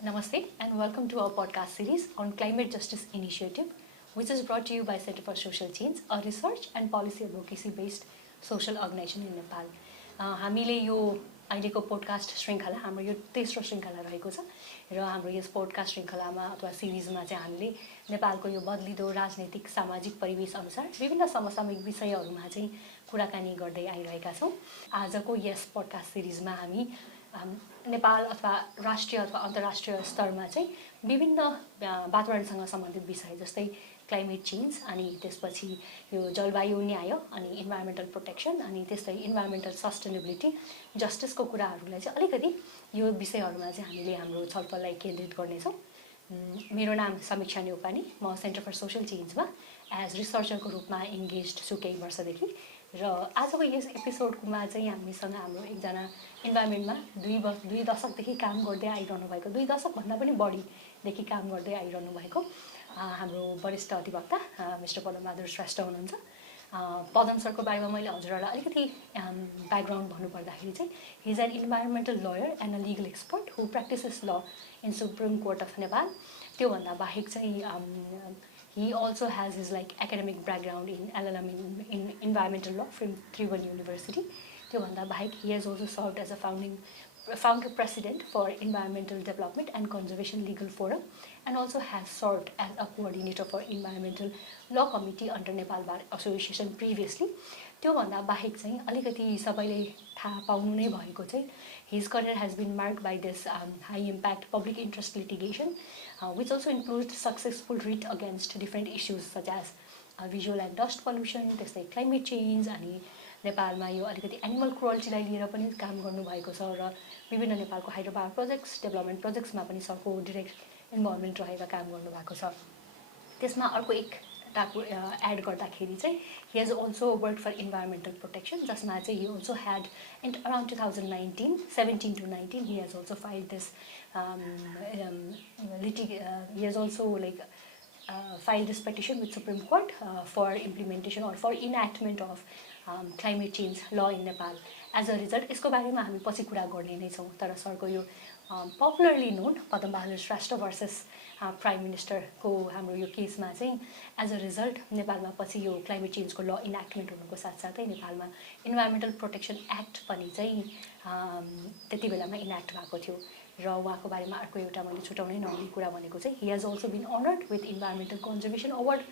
Namaste and welcome to our podcast series on Climate Justice Initiative, which is brought to you by Center for Social Change, a research and policy advocacy based social organization in Nepal. हामीले यो अहिलेको podcast श्रृङ्खला हाम्रो यो तेस्रो श्रृङ्खला रहेको छ र हाम्रो यस पोडकास्ट श्रृङ्खलामा अथवा सिरिजमा चाहिँ हामीले नेपालको यो बदलिदो राजनीतिक सामाजिक परिवेश अनुसार विभिन्न समसामयिक विषयहरूमा चाहिँ कुराकानी गर्दै आइरहेका छौँ। आजको यस पोडकास्ट सिरिजमा हामी नेपाल अथवा राष्ट्रिय अथवा अन्तर्राष्ट्रिय स्तरमा चाहिँ विभिन्न वातावरणसँग सम्बन्धित विषय जस्तै क्लाइमेट चेन्ज अनि त्यसपछि यो जलवायु न्याय अनि इन्भाइरोमेन्टल प्रोटेक्सन अनि त्यस्तै इन्भाइरोमेन्टल सस्टेनेबिलिटी जस्टिसको कुराहरूलाई चाहिँ अलिकति यो विषयहरूमा चाहिँ हामीले हाम्रो छलफललाई केन्द्रित गर्नेछौँ। मेरो नाम समीक्षा नेउपाने, म सेन्टर फर सोसल चेन्जमा एज रिसर्चरको रूपमा इन्गेज्ड छु केही वर्षदेखि र आजको यस एपिसोडमा चाहिँ हामीसँग हाम्रो एकजना इन्भाइरोमेन्टमा दुई दशकदेखि काम गर्दै आइरहनु भएको, 2 दशकभन्दा पनि बढीदेखि काम गर्दै आइरहनु भएको हाम्रो वरिष्ठ अधिवक्ता मिस्टर पदमबहादुर श्रेष्ठ हुनुहुन्छ। पदम सरको बारेमा मैले हजुरहरूलाई अलिकति ब्याकग्राउन्ड भन्नुपर्दाखेरि चाहिँ he is an environmental lawyer and a legal expert who practises law in supreme court of Nepal. त्योभन्दा बाहेक चाहिँ he also has his academic background in LLM in environmental law from Tribhuvan University. त्योभन्दा बाहेक he has also served as a founder president for Environmental Development and Conservation Legal Forum and also has served as a coordinator for Environmental Law Committee under Nepal Bar Association previously. त्योभन्दा बाहेक चाहिँ अलिकति सबैले थाहा पाउनु नै भएको चाहिँ his career has been marked by this high impact public interest litigation which also includes successful writ against different issues such as visual and dust pollution, त्यस्तै climate change अनि नेपालमा यो अलिकति एनिमल क्रुअल्टीलाई लिएर पनि काम गर्नुभएको छ र विभिन्न नेपालको हाइड्रो पावर प्रोजेक्ट्स डेभलपमेन्ट प्रोजेक्ट्समा पनि सरको डिरेक्ट इन्भल्भमेन्ट रहेर काम गर्नुभएको छ। त्यसमा अर्को एक एड गर्दाखेरि चाहिँ he has also worked for environmental protection जसमा चाहिँ he also had in around 17 to 19 he has also filed this he has also filed this petition with Supreme Court for implementation or for enactment of climate change law in Nepal. As a result, यसको बारेमा हामी पछि कुरा गर्ने नै छौँ। तर सरको यो पपुलरली नोन पदमबहादुर श्रेष्ठ भर्सेस प्राइम मिनिस्टरको हाम्रो यो केसमा चाहिँ एज अ रिजल्ट नेपालमा पछि यो क्लाइमेट चेन्जको ल इन्याक्टमेन्ट हुनुको साथसाथै नेपालमा इन्भाइरोमेन्टल प्रोटेक्सन एक्ट पनि चाहिँ त्यति बेलामा इन्याक्ट भएको थियो र उहाँको बारेमा अर्को एउटा मैले छुटाउनै नहुने कुरा भनेको चाहिँ he has also been honored with environmental conservation award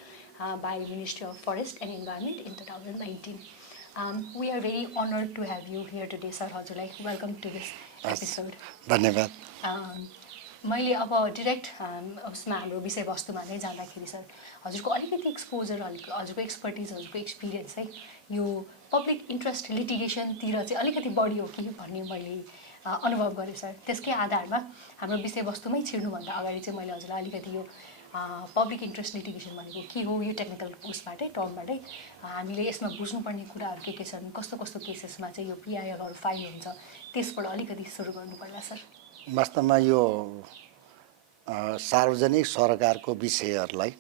by Ministry of Forest and Environment in 2019. We are very honored to have you here today, sir. हजुरलाई वेलकम टु दिस एपिसोड। धन्यवाद। मैले अब डिरेक्ट उसमा हाम्रो विषयवस्तुमा नै जाँदाखेरि sir हजुरको अलिकति एक्सपोजर हजुरको एक्सपर्टिज हजुरको एक्सपिरियन्स चाहिँ यो पब्लिक इन्ट्रेस्ट लिटिगेसनतिर चाहिँ अलिकति बढी हो कि भन्ने मैले अनुभव गरेँ सर। त्यसकै आधारमा हाम्रो विषयवस्तुमै छिर्नुभन्दा अगाडि चाहिँ मैले हजुरलाई अलिकति यो पब्लिक इन्ट्रेस्ट लिटिगेसन भनेको के हो यो टेक्निकल उसबाटै टर्मबाटै हामीले यसमा बुझ्नुपर्ने कुराहरू के छन्, कस्तो कस्तो केसेसमा चाहिँ यो पिआइएलहरू फाइल हुन्छ त्यसबाट अलिकति सुरु गर्नु पर्ला सर। वास्तवमा यो सार्वजनिक सरकारको विषयहरूलाई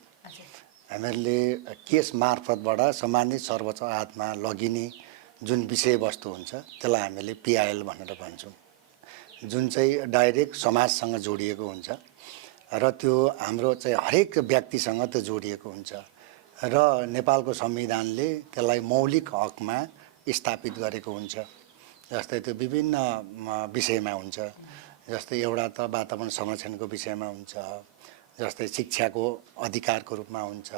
हामीले केस मार्फतबाट सम्बन्धित सर्वोच्च अदालतमा लगिने जुन विषयवस्तु हुन्छ त्यसलाई हामीले पिआइएल भनेर भन्छौँ, जुन चाहिँ डाइरेक्ट समाजसँग जोडिएको हुन्छ र त्यो हाम्रो चाहिँ हरेक व्यक्तिसँग त्यो जोडिएको हुन्छ र नेपालको संविधानले त्यसलाई मौलिक हकमा स्थापित गरेको हुन्छ। जस्तै त्यो विभिन्न विषयमा हुन्छ, जस्तै एउटा त वातावरण संरक्षणको विषयमा हुन्छ, जस्तै शिक्षाको अधिकारको रूपमा हुन्छ,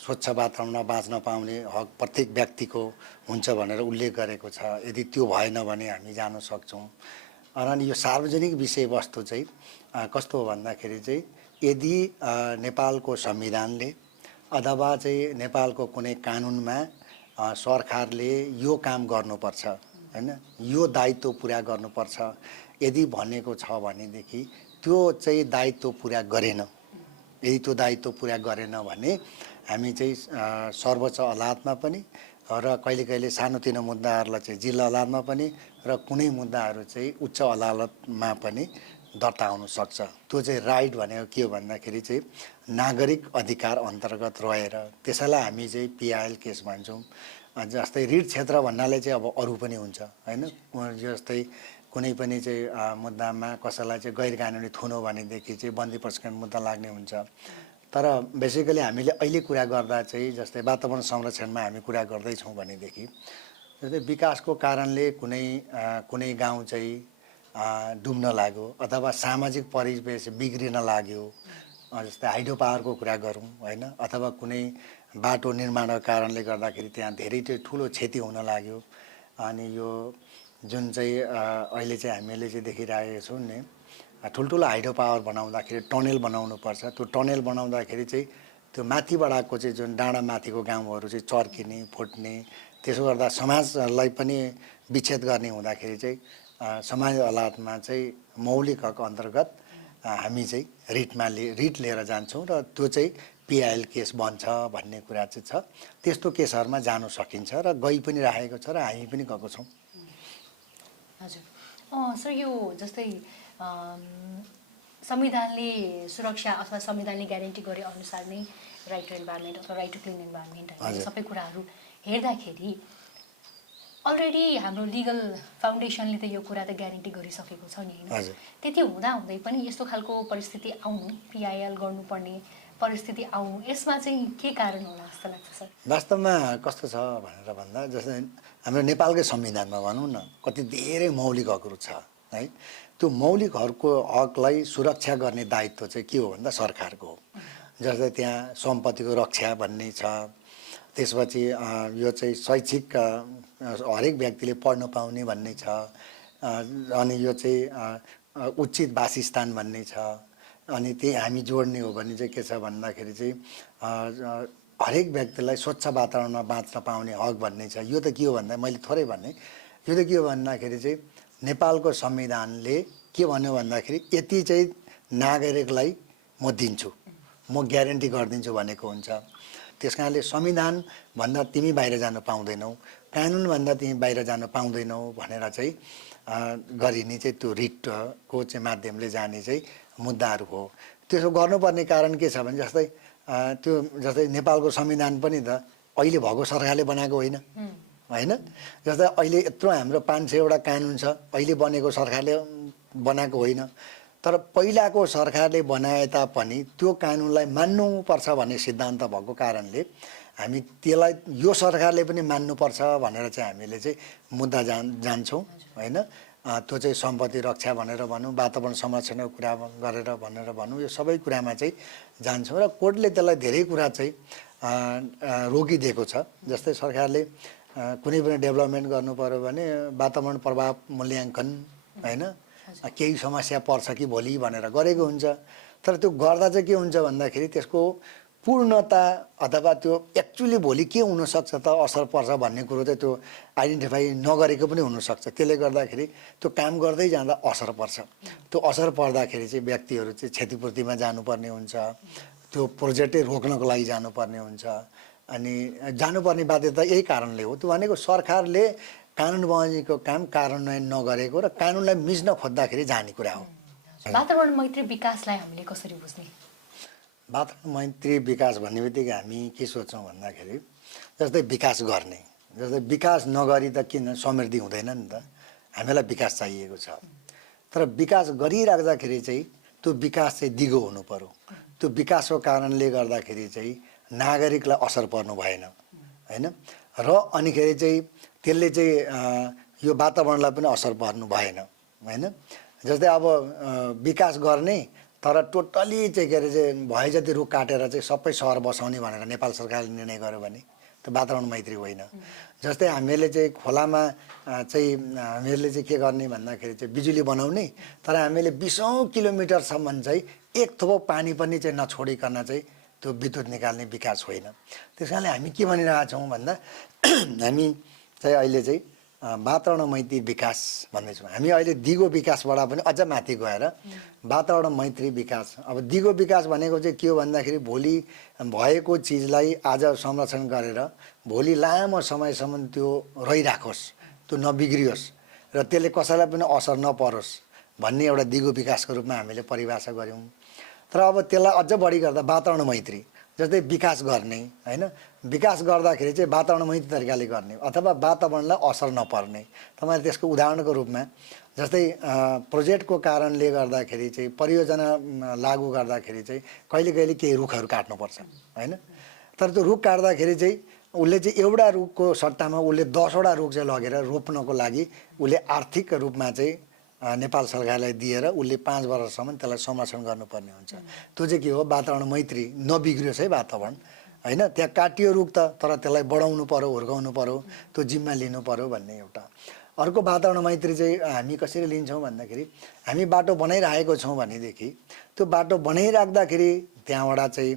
स्वच्छ वातावरणमा बाँच्न पाउने हक प्रत्येक व्यक्तिको हुन्छ भनेर उल्लेख गरेको छ। यदि त्यो भएन भने हामी जान सक्छौँ। अनि यो सार्वजनिक विषयवस्तु चाहिँ कस्तो हो भन्दाखेरि चाहिँ यदि नेपालको संविधानले अथवा चाहिँ नेपालको कुनै कानुनमा सरकारले यो काम गर्नुपर्छ हैन, यो दायित्व पुरा गर्नुपर्छ यदि भनेको छ भनेदेखि त्यो चाहिँ दायित्व पुरा गरेन, यदि त्यो दायित्व पुरा गरेन भने हामी चाहिँ सर्वोच्च अदालतमा पनि र कहिले कहिले सानोतिनो मुद्दाहरूलाई चाहिँ जिल्ला अदालतमा पनि र कुनै मुद्दाहरू चाहिँ उच्च अदालतमा पनि दर्ता हुन सक्छ। त्यो चाहिँ राइट भनेको के हो भन्दाखेरि चाहिँ नागरिक अधिकार अन्तर्गत रहेर त्यसैलाई हामी चाहिँ पिआइएल केस भन्छौँ। जस्तै ऋण क्षेत्र भन्नाले चाहिँ अब अरू पनि हुन्छ हैन, जस्तै कुनै पनि चाहिँ मुद्दामा कसैलाई चाहिँ गैर कानुनी थुन्यो भनेदेखि चाहिँ बन्दी प्रशिक्षण मुद्दा लाग्ने हुन्छ। तर बेसिकली हामीले अहिले कुरा गर्दा चाहिँ जस्तै वातावरण संरक्षणमा हामी कुरा गर्दैछौँ भनेदेखि जस्तै विकासको कारणले कुनै गाउँ चाहिँ डुब्न लाग्यो अथवा सामाजिक परिवेश बिग्रिन लाग्यो, जस्तै हाइड्रो पावरको कुरा गरौँ होइन, अथवा कुनै बाटो निर्माणको कारणले गर्दाखेरि त्यहाँ धेरै चाहिँ ठुलो क्षति हुन लाग्यो। अनि यो जुन चाहिँ अहिले चाहिँ हामीले चाहिँ देखिरहेको छौँ नि, ठुल्ठुलो हाइड्रो पावर बनाउँदाखेरि टनेल बनाउनुपर्छ। त्यो टनेल बनाउँदाखेरि चाहिँ त्यो माथिबाटको चाहिँ जुन डाँडा माथिको गाउँहरू चाहिँ चर्किने फुट्ने, त्यसो गर्दा समाजलाई पनि विच्छेद गर्ने हुँदाखेरि चाहिँ समाज अदालतमा चाहिँ मौलिक हक अन्तर्गत हामी चाहिँ रिट लिएर जान्छौँ र त्यो चाहिँ पिआइएल केस बन्छ भन्ने कुरा चाहिँ छ। त्यस्तो केसहरूमा जानु सकिन्छ र गइ पनि राखेको छ र हामी पनि गएको छौँ। हजुर सर, यो जस्तै संविधानले सुरक्षा अथवा संविधानले ग्यारेन्टी गरे अनुसार नै राइट टु इन्भाइरोमेन्ट अथवा राइट टु क्लिन इन्भाइरोमेन्ट होइन, सबै कुराहरू हेर्दाखेरि अलरेडी हाम्रो लिगल फाउन्डेसनले त यो कुरा त ग्यारेन्टी गरिसकेको छ नि होइन। त्यति हुँदाहुँदै पनि यस्तो खालको परिस्थिति आउनु, पिआइएल गर्नुपर्ने परिस्थिति आउनु, यसमा चाहिँ के कारण होला जस्तो लाग्छ सर? वास्तवमा कस्तो छ भनेर भन्दा जस्तै हाम्रो नेपालकै संविधानमा भनौँ न कति धेरै मौलिक हकहरू छ है। त्यो मौलिक हकलाई सुरक्षा गर्ने दायित्व चाहिँ के हो भन्दा सरकारको हो। जस्तै त्यहाँ सम्पत्तिको रक्षा भन्ने छ, त्यसपछि यो चाहिँ शैक्षिक हरेक व्यक्तिले पढ्न पाउने भन्ने छ, अनि यो चाहिँ उचित वासस्थान भन्ने छ। अनि त्यही हामी जोड्ने हो भने चाहिँ के छ भन्दाखेरि चाहिँ हरेक व्यक्तिलाई स्वच्छ वातावरणमा बाँच्न पाउने हक भन्ने छ। यो त के हो भन्दा मैले थोरै भन्ने, यो त के हो भन्दाखेरि चाहिँ नेपालको संविधानले के भन्यो भन्दाखेरि यति चाहिँ नागरिकलाई म दिन्छु, म ग्यारेन्टी गरिदिन्छु भनेको हुन्छ। त्यस कारणले संविधान भन्दा तिमी बाहिर जान पाउँदैनौ, कानुन भन्दा तिमी बाहिर जान पाउँदैनौ भनेर चाहिँ गरिने चाहिँ त्यो रिटको चाहिँ माध्यमले जाने चाहिँ मुद्दाहरू हो। त्यसो गर्नुपर्ने कारण के छ भने जस्तै नेपालको संविधान पनि त अहिले भएको सरकारले बनाएको होइन होइन। जस्तै अहिले यत्रो हाम्रो 500वटा कानुन छ, अहिले बनेको सरकारले बनाएको होइन। तर पहिलाको सरकारले बनाए तापनि त्यो कानुनलाई मान्नुपर्छ भन्ने सिद्धान्त भएको कारणले हामी त्यसलाई यो सरकारले पनि मान्नुपर्छ भनेर चाहिँ हामीले चाहिँ मुद्दा जान्छौँ होइन। त्यो चाहिँ सम्पत्ति रक्षा भनेर भनौँ, वातावरण संरक्षणको कुरा गरेर भनेर भनौँ, यो सबै कुरामा चाहिँ जान्छौँ र कोर्टले त्यसलाई धेरै कुरा चाहिँ रोकिदिएको छ। जस्तै सरकारले कुनै पनि डेभलपमेन्ट गर्नु पर्यो भने वातावरण प्रभाव मूल्याङ्कन होइन, केही समस्या पर्छ कि भोलि भनेर गरेको हुन्छ। तर त्यो गर्दा चाहिँ के हुन्छ भन्दाखेरि त्यसको पूर्णता अथवा त्यो एक्चुअली भोलि के हुनसक्छ त असर पर्छ भन्ने कुरो चाहिँ त्यो आइडेन्टिफाई नगरेको पनि हुनसक्छ। त्यसले गर्दाखेरि त्यो काम गर्दै जाँदा असर पर्छ। त्यो असर पर्दाखेरि चाहिँ व्यक्तिहरू चाहिँ क्षतिपूर्तिमा जानुपर्ने हुन्छ, त्यो प्रोजेक्टै रोक्नको लागि जानुपर्ने हुन्छ। अनि जानुपर्ने बाध्यता यही कारणले हो। त्यो भनेको सरकारले कानुन बमोजिमको काम कार्यान्वयन नगरेको र कानुनलाई मिच्न खोज्दाखेरि जाने कुरा हो। वातावरण मैत्री विकासलाई हामीले कसरी बुझ्ने? वातावरण मैत्री विकास भन्ने बित्तिकै हामी के सोच्छौँ भन्दाखेरि जस्तै विकास गर्ने, जस्तै विकास नगरी त किन समृद्धि हुँदैन नि त। हामीलाई विकास चाहिएको छ, तर विकास गरिराख्दाखेरि चाहिँ त्यो विकास चाहिँ दिगो हुनु पर्यो। त्यो विकासको कारणले गर्दाखेरि चाहिँ नागरिकलाई असर पर्नु भएन होइन। र अनिखेरि चाहिँ त्यसले चाहिँ यो वातावरणलाई पनि असर पर्नु भएन होइन। जस्तै अब विकास गर्ने तर टोटली चाहिँ के अरे चाहिँ भए जति रुख काटेर चाहिँ सबै सहर बसाउने भनेर नेपाल सरकारले निर्णय गर्यो भने त्यो वातावरण मैत्री होइन। जस्तै हामीले चाहिँ खोलामा चाहिँ हामीहरूले चाहिँ के गर्ने भन्दाखेरि चाहिँ बिजुली बनाउने, तर हामीले 20औं किलोमिटरसम्म चाहिँ एक थोपो पानी पनि चाहिँ नछोडिकन चाहिँ त्यो विद्युत निकाल्ने विकास होइन। त्यस कारणले हामी के भनिरहेका छौँ भन्दा हामी चाहिँ अहिले चाहिँ वातावरण मैत्री विकास भन्दैछौँ। हामी अहिले दिगो विकासबाट पनि अझ माथि गएर वातावरण मैत्री विकास। अब दिगो विकास भनेको चाहिँ के हो भन्दाखेरि भोलि भएको चिजलाई आज संरक्षण गरेर भोलि लामो समयसम्म त्यो रहिराखोस्, त्यो नबिग्रियोस् र त्यसले कसैलाई पनि असर नपरोस् भन्ने एउटा दिगो विकासको रूपमा हामीले परिभाषा गऱ्यौँ। तर अब त्यसलाई अझ बढी गर्दा वातावरण जस्तै विकास गर्ने होइन, विकास गर्दाखेरि चाहिँ वातावरण मैत्री तरिकाले गर्ने अथवा वातावरणलाई असर नपर्ने। तपाईँले त्यसको उदाहरणको रूपमा जस्तै प्रोजेक्टको कारणले गर्दाखेरि चाहिँ परियोजना लागू गर्दाखेरि चाहिँ कहिले कहिले केही रुखहरू काट्नुपर्छ होइन, तर त्यो रुख काट्दाखेरि चाहिँ उसले चाहिँ एउटा रुखको सट्टामा उसले 10वटा रुख चाहिँ लगेर रोप्नको लागि उसले आर्थिक रूपमा चाहिँ नेपाल सरकारलाई दिएर उसले 5 वर्षसम्म त्यसलाई संरक्षण गर्नुपर्ने हुन्छ। त्यो चाहिँ के हो, वातावरण मैत्री नबिग्रियोस् है वातावरण होइन। त्यहाँ काटियो रुख त, तर त्यसलाई बढाउनु पर्यो, हुर्काउनु पर्यो, त्यो जिम्मा लिनु पर्यो भन्ने एउटा। अर्को वातावरण मैत्री चाहिँ हामी कसरी लिन्छौँ भन्दाखेरि हामी बाटो बनाइरहेको छौँ भनेदेखि त्यो बाटो बनाइराख्दाखेरि त्यहाँबाट चाहिँ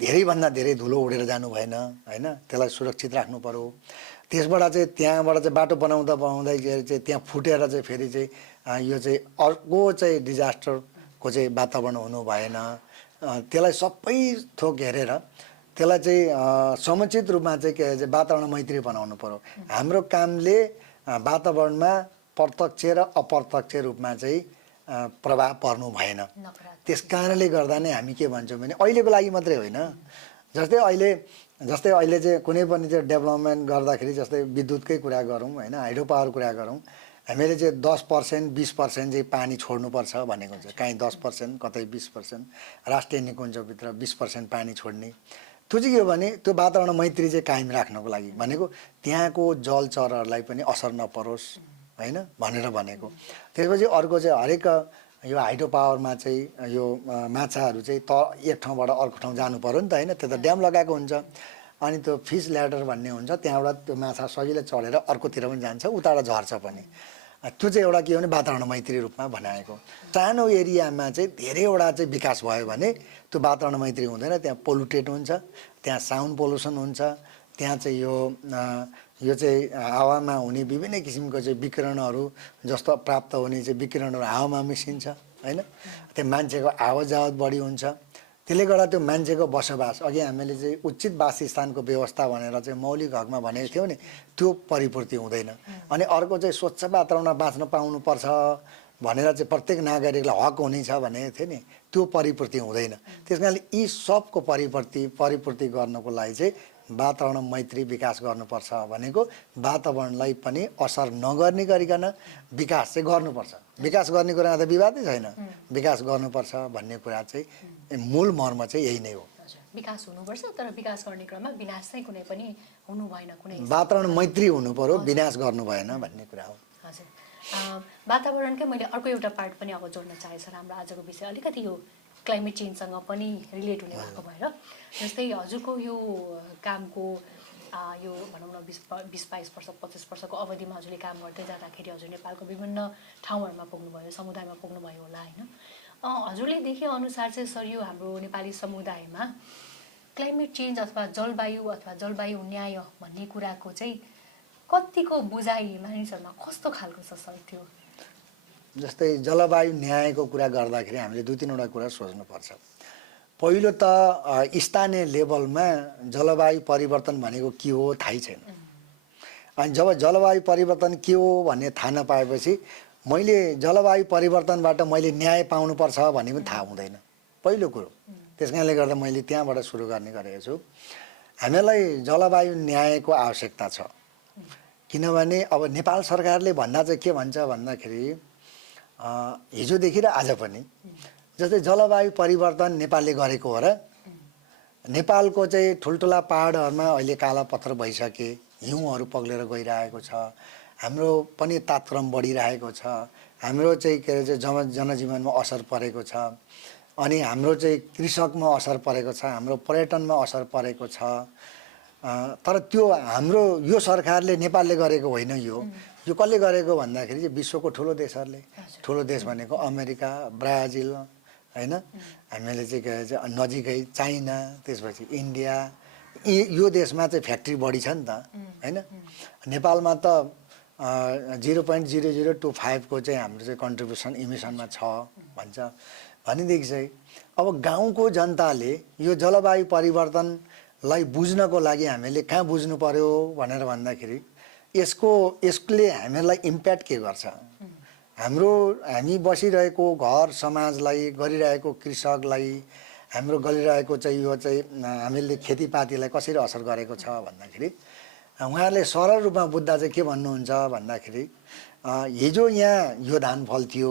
धेरैभन्दा धेरै धुलो उडेर जानु भएन होइन, त्यसलाई सुरक्षित राख्नु पर्यो। त्यसबाट चाहिँ त्यहाँबाट चाहिँ बाटो बनाउँदाखेरि चाहिँ त्यहाँ फुटेर चाहिँ फेरि चाहिँ यो चाहिँ अर्को चाहिँ डिजास्टरको चाहिँ वातावरण हुनु भएन। त्यसलाई सबै थोक हेरेर त्यसलाई चाहिँ समुचित रूपमा चाहिँ के अरे वातावरण मैत्री बनाउनु पर्यो। हाम्रो कामले वातावरणमा प्रत्यक्ष र अप्रत्यक्ष रूपमा चाहिँ प्रभाव पर्नु भएन। त्यस कारणले गर्दा नै हामी के भन्छौँ भने अहिलेको लागि मात्रै होइन, जस्तै अहिले चाहिँ कुनै पनि चाहिँ डेभलपमेन्ट गर्दाखेरि जस्तै विद्युतकै कुरा गरौँ होइन, हाइड्रो पावर कुरा गरौँ, हामीले चाहिँ 10% 20% चाहिँ पानी छोड्नुपर्छ भनेको हुन्छ। काहीँ 10% कतै 20%, राष्ट्रिय निकुञ्जभित्र 20% पानी छोड्ने। त्यो चाहिँ के हो भने त्यो वातावरण मैत्री चाहिँ कायम राख्नको लागि भनेको त्यहाँको जलचरहरूलाई पनि असर नपरोस् होइन भनेर भनेको। त्यसपछि अर्को चाहिँ हरेक यो हाइड्रो पावरमा चाहिँ यो माछाहरू चाहिँ एक ठाउँबाट अर्को ठाउँ जानु पर्यो नि त होइन, त्यो त ड्याम लगाएको हुन्छ। अनि त्यो फिस ल्याडर भन्ने हुन्छ, त्यहाँबाट त्यो माछा सजिलै चढेर अर्कोतिर पनि जान्छ, उताबाट झर्छ पनि। त्यो चाहिँ एउटा के हो भने वातावरण मैत्री रूपमा बनाएको। सानो एरियामा चाहिँ धेरैवटा चाहिँ विकास भयो भने त्यो वातावरण मैत्री हुँदैन, त्यहाँ पोल्युटेड हुन्छ, त्यहाँ साउन्ड पोल्युसन हुन्छ, त्यहाँ चाहिँ यो चाहिँ हावामा हुने विभिन्न किसिमको चाहिँ विकिरणहरू जस्तो प्राप्त हुने चाहिँ विकिरणहरू हावामा मिसिन्छ होइन, त्यो मान्छेको आवत जावत बढी हुन्छ। त्यसले गर्दा त्यो मान्छेको बसोबास अघि हामीले चाहिँ उचित वासस्थानको व्यवस्था भनेर चाहिँ मौलिक हकमा भनेको थियौँ नि, त्यो परिपूर्ति हुँदैन। अनि अर्को चाहिँ स्वच्छ वातावरणमा बाँच्न पाउनुपर्छ भनेर चाहिँ प्रत्येक नागरिकलाई हक हुनेछ भनेको थियो नि, त्यो परिपूर्ति हुँदैन। त्यस कारणले यी सबको परिपूर्ति गर्नको लागि चाहिँ वातावरण मैत्री विकास गर्नुपर्छ भनेको वातावरणलाई पनि असर नगर्ने गरिकन विकास चाहिँ गर्नुपर्छ। विकास गर्ने कुरामा त विवादै छैन, विकास गर्नुपर्छ भन्ने कुरा चाहिँ मूल मर्म चाहिँ यही नै हो। विकास हुनुपर्छ, तर विकास गर्ने क्रममा विनाश चाहिँ कुनै पनि हुनु भएन, कुनै वातावरण मैत्री हुनु पर्यो, विनाश गर्नु भएन भन्ने कुरा हो। हजुर, वातावरणकै मैले अर्को एउटा पार्ट पनि अब जोड्न चाहेँ सर, हाम्रो आजको विषय अलिकति यो क्लाइमेट चेन्जसँग पनि रिलेट हुने भएको भएर जस्तै हजुरको यो कामको यो भनौँ न 20-22 वर्ष 25 वर्षको अवधिमा हजुरले काम गर्दै जाँदाखेरि हजुर नेपालको विभिन्न ठाउँहरूमा पुग्नुभयो, समुदायमा पुग्नुभयो होला होइन। हजुरले देखे अनुसार चाहिँ सर यो हाम्रो नेपाली समुदायमा क्लाइमेट चेन्ज अथवा जलवायु न्याय भन्ने कुराको चाहिँ कतिको बुझाइ मानिसहरूमा कस्तो खालको छ सर त्यो? जस्तै जलवायु न्यायको कुरा गर्दाखेरि हामीले 2-3वटा कुरा सोच्नुपर्छ। पहिलो त स्थानीय लेभलमा जलवायु परिवर्तन भनेको के हो थाहै छैन। अनि जब जलवायु परिवर्तन के हो भन्ने थाहा नपाएपछि मैले जलवायु परिवर्तनबाट मैले न्याय पाउनुपर्छ भन्ने पनि थाहा हुँदैन पहिलो कुरो। त्यस कारणले गर्दा मैले त्यहाँबाट सुरु गर्ने गरेको छु। हामीलाई जलवायु न्यायको आवश्यकता छ, किनभने अब नेपाल सरकारले भन्दा चाहिँ के भन्छ भन्दाखेरि हिजोदेखि र आज पनि जस्तै जलवायु परिवर्तन नेपालले गरेको हो र, नेपालको चाहिँ ठुल्ठुला पहाडहरूमा अहिले काला पत्थर भइसके, हिउँहरू पग्लेर गइरहेको छ, हाम्रो पनि तापक्रम बढिरहेको छ, हाम्रो चाहिँ के अरे जनजीवनमा असर परेको छ, अनि हाम्रो चाहिँ कृषकमा असर परेको छ, हाम्रो पर्यटनमा असर परेको छ। तर त्यो हाम्रो यो सरकारले नेपालले गरेको होइन, यो कसले गरेको भन्दाखेरि चाहिँ विश्वको ठुलो देशहरूले, ठुलो देश भनेको अमेरिका, ब्राजिल होइन, हामीले चाहिँ के भन्छ नजिकै चाइना, त्यसपछि इन्डिया, यो देशमा चाहिँ फ्याक्ट्री बढी छ नि त होइन। नेपालमा त 0.0025 को चाहिँ हाम्रो चाहिँ कन्ट्रिब्युसन इमिसनमा छ भन्छ भनेदेखि चाहिँ अब गाउँको जनताले यो जलवायु परिवर्तनलाई बुझ्नको लागि हामीले कहाँ बुझ्नु पर्यो भनेर भन्दाखेरि यसले हामीलाई इम्प्याक्ट के गर्छ, हामी बसिरहेको घर समाजलाई, गरिरहेको कृषकलाई, हाम्रो गलिरहेको चाहिँ यो चाहिँ हामीले खेतीपातीलाई कसरी असर गरेको छ भन्दाखेरि उहाँहरूले सरल रूपमा बुझ्दा चाहिँ के भन्नुहुन्छ भन्दाखेरि हिजो यहाँ यो धान फल्थ्यो,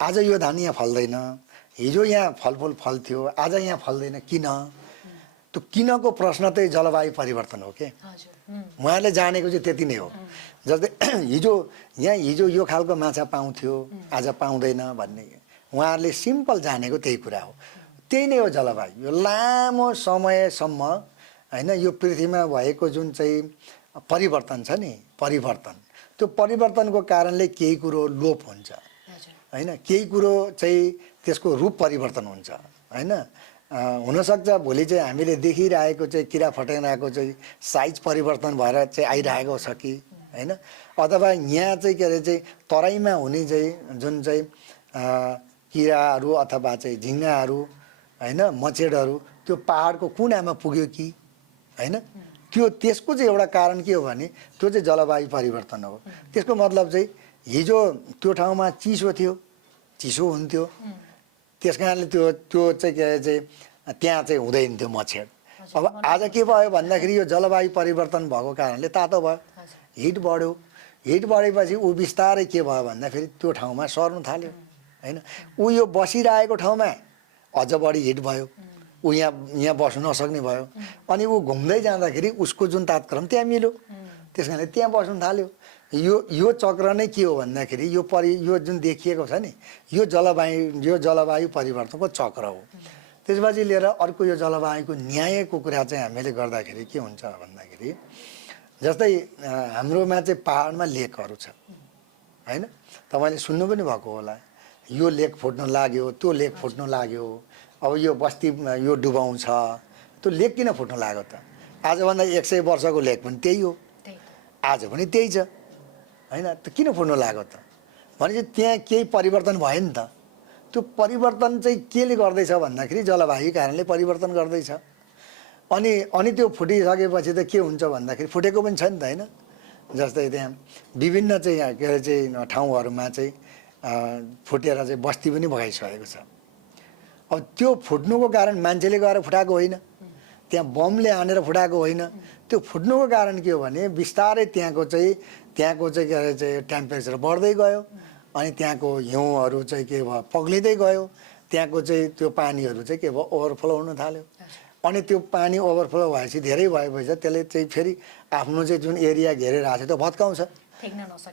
आज यो धान यहाँ फल्दैन, हिजो यहाँ फलफुल फल्थ्यो, आज यहाँ फल्दैन, किन? त्यो किनको प्रश्न चाहिँ जलवायु परिवर्तन हो के। उहाँहरूले जानेको चाहिँ त्यति नै हो। जस्तै हिजो यो खालको माछा पाउँथ्यो, आज पाउँदैन भन्ने उहाँहरूले सिम्पल जानेको त्यही कुरा हो। त्यही नै हो जलवायु। यो लामो समयसम्म होइन यो पृथ्वीमा भएको जुन चाहिँ परिवर्तन छ नि, परिवर्तन, त्यो परिवर्तनको कारणले केही कुरो लोप हुन्छ होइन, केही कुरो चाहिँ त्यसको रूप परिवर्तन हुन्छ होइन। हुनसक्छ भोलि चाहिँ हामीले देखिरहेको चाहिँ किरा फटेङ्ग्राको चाहिँ साइज परिवर्तन भएर चाहिँ आइरहेको छ कि होइन, अथवा यहाँ चाहिँ के अरे चाहिँ तराईमा हुने चाहिँ जुन चाहिँ किराहरू अथवा चाहिँ झिङ्गाहरू होइन, मचेडहरू त्यो पहाडको कुनामा पुग्यो कि होइन, त्यसको चाहिँ एउटा कारण के हो भने त्यो चाहिँ जलवायु परिवर्तन हो। त्यसको मतलब चाहिँ हिजो त्यो ठाउँमा चिसो थियो, चिसो हुन्थ्यो, त्यस कारणले त्यो चाहिँ के अरे चाहिँ त्यहाँ चाहिँ हुँदैन थियो मच्छर। अब आज के भयो भन्दाखेरि यो जलवायु परिवर्तन भएको कारणले तातो भयो, हिट बढ्यो, हिट बढेपछि ऊ बिस्तारै के भयो भन्दाखेरि त्यो ठाउँमा सर्नु थाल्यो होइन। ऊ यो बसिरहेको ठाउँमा अझ बढी हिट भयो, ऊ यहाँ बस्नु नसक्ने भयो, अनि ऊ घुम्दै जाँदाखेरि उसको जुन तापक्रम त्यहाँ मिल्यो, त्यस कारणले त्यहाँ बस्नु थाल्यो। यो चक्र नै के हो भन्दाखेरि यो जुन देखिएको छ नि यो जलवायु परिवर्तनको चक्र हो। त्यसपछि लिएर अर्को यो जलवायुको न्यायको कुरा चाहिँ हामीले गर्दाखेरि के हुन्छ भन्दाखेरि जस्तै हाम्रोमा चाहिँ पहाडमा लेकहरू छ होइन, तपाईँले सुन्नु पनि भएको होला, यो लेक फुट्न लाग्यो, त्यो लेक फुट्न लाग्यो, अब यो बस्ती यो डुबाउँछ, त्यो लेक किन फुट्न लाग्यो त? आजभन्दा 100 वर्षको लेक पनि त्यही हो, आज पनि त्यही छ होइन, त किन फुट्न लाग्यो त भनेपछि त्यहाँ केही परिवर्तन भयो नि त। त्यो परिवर्तन चाहिँ केले गर्दैछ भन्दाखेरि जलवायु कारणले परिवर्तन गर्दैछ। अनि त्यो फुटिसकेपछि त के हुन्छ भन्दाखेरि फुटेको पनि छ नि त होइन। जस्तै त्यहाँ विभिन्न चाहिँ के अरे चाहिँ ठाउँहरूमा चाहिँ फुटेर चाहिँ बस्ती पनि भगाइसकेको छ। अब त्यो फुट्नुको कारण मान्छेले गएर फुटाएको होइन, त्यहाँ बमले हानेर फुटाएको होइन, त्यो फुट्नुको कारण के हो भने बिस्तारै त्यहाँको चाहिँ के अरे चाहिँ टेम्परेचर बढ्दै गयो, अनि त्यहाँको हिउँहरू चाहिँ के भयो पग्लिँदै गयो, त्यहाँको चाहिँ त्यो पानीहरू चाहिँ के भयो ओभरफ्लो हुन थाल्यो। अनि त्यो पानी ओभरफ्लो भएपछि धेरै भएपछि त्यसले चाहिँ फेरि आफ्नो चाहिँ जुन एरिया घेरेर आएको छ त्यो भत्काउँछ,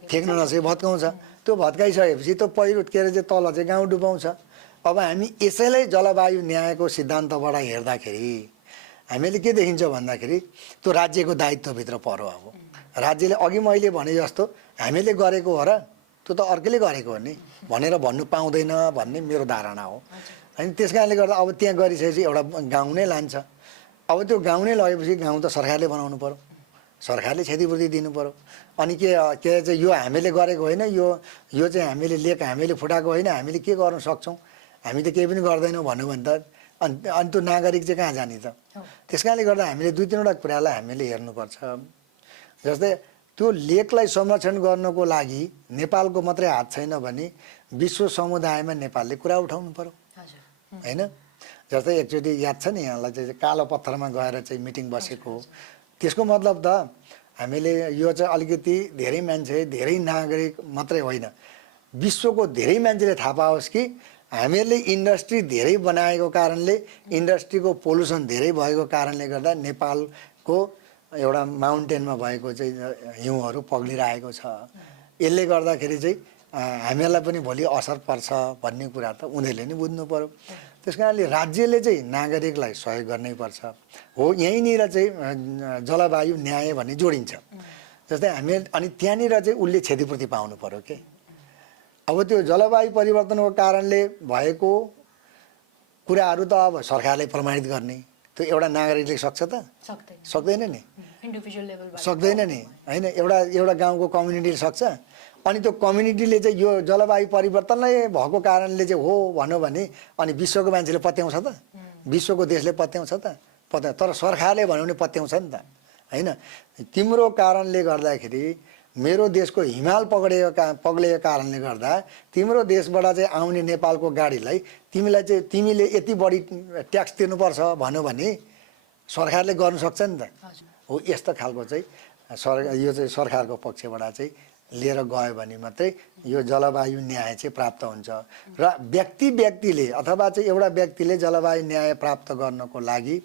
फेक्न नसके भत्काउँछ। त्यो भत्काइसकेपछि त्यो पहिरो के अरे चाहिँ तल चाहिँ गाउँ डुबाउँछ। अब हामी यसैलाई जलवायु न्यायको सिद्धान्तबाट हेर्दाखेरि हामीले के देखिन्छ भन्दाखेरि त्यो राज्यको दायित्वभित्र पर्यो। अब राज्यले अघि मैले भने जस्तो हामीले गरेको हो र त्यो त अर्कैले गरेको हो नि भनेर भन्नु पाउँदैन भन्ने मेरो धारणा हो। अनि त्यस कारणले गर्दा अब त्यहाँ गरिसकेपछि एउटा गाउँ नै लान्छ। अब त्यो गाउँ नै लगेपछि गाउँ त सरकारले बनाउनु पर्यो, सरकारले क्षतिपूर्ति दिनु पर्यो। अनि के चाहिँ यो हामीले गरेको होइन, यो चाहिँ हामीले फुटाएको होइन, हामीले के गर्न सक्छौँ, हामी त केही पनि गर्दैनौँ भन्यो भने त अनि त्यो नागरिक चाहिँ कहाँ जाने त? त्यस कारणले गर्दा हामीले 2-3वटा कुरालाई हामीले हेर्नुपर्छ। जस्तै त्यो लेकलाई संरक्षण गर्नको लागि नेपालको मात्रै हात छैन भने विश्व समुदायमा नेपालले कुरा उठाउनु पर्यो होइन। जस्तै एकचोटि याद छ नि यहाँलाई चाहिँ कालो पत्थरमा गएर चाहिँ मिटिङ बसेको, त्यसको मतलब त हामीले यो चाहिँ अलिकति धेरै मान्छे धेरै नागरिक मात्रै होइन विश्वको धेरै मान्छेले थाहा पाओस् कि हामीहरूले इन्डस्ट्री धेरै बनाएको कारणले इन्डस्ट्रीको पोल्युसन धेरै भएको कारणले गर्दा नेपालको एउटा माउन्टेनमा भएको चाहिँ हिउँहरू पग्लिरहेको छ। यसले गर्दाखेरि चाहिँ हामीहरूलाई पनि भोलि असर पर्छ भन्ने कुरा त उनीहरूले नि बुझ्नु पर्यो। त्यस कारणले राज्यले चाहिँ नागरिकलाई सहयोग गर्नै पर्छ। हो यहीँनिर चाहिँ जलवायु न्याय भन्ने जोडिन्छ। जस्तै हामी अनि त्यहाँनिर चाहिँ उसले क्षतिपूर्ति पाउनु पर्यो के। अब त्यो जलवायु परिवर्तनको कारणले भएको कुराहरू त अब सरकारले प्रमाणित गर्ने, त्यो एउटा नागरिकले सक्छ त? सक्दैन नि, सक्दैन नि होइन। एउटा गाउँको कम्युनिटीले सक्छ। अनि त्यो कम्युनिटीले चाहिँ यो जलवायु परिवर्तनलाई भएको कारणले चाहिँ हो भन्यो भने अनि विश्वको मान्छेले पत्याउँछ त? विश्वको देशले पत्याउँछ त? तर सरकारले भन्यो भने पत्याउँछ नि त होइन। तिम्रो कारणले गर्दाखेरि मेरो देशको हिमाल पग्लेको कारणले गर्दा तिम्रो देशबाट चाहिँ आउने नेपालको गाडीलाई तिमीले यति बढी ट्याक्स तिर्नुपर्छ भन्यो भने सरकारले गर्नु सक्छ नि त। हो यस्तो खालको चाहिँ यो चाहिँ सरकारको पक्षबाट चाहिँ लिएर गयो भने मात्रै यो जलवायु न्याय चाहिँ प्राप्त हुन्छ। र व्यक्तिले अथवा चाहिँ एउटा व्यक्तिले जलवायु न्याय प्राप्त गर्नको लागि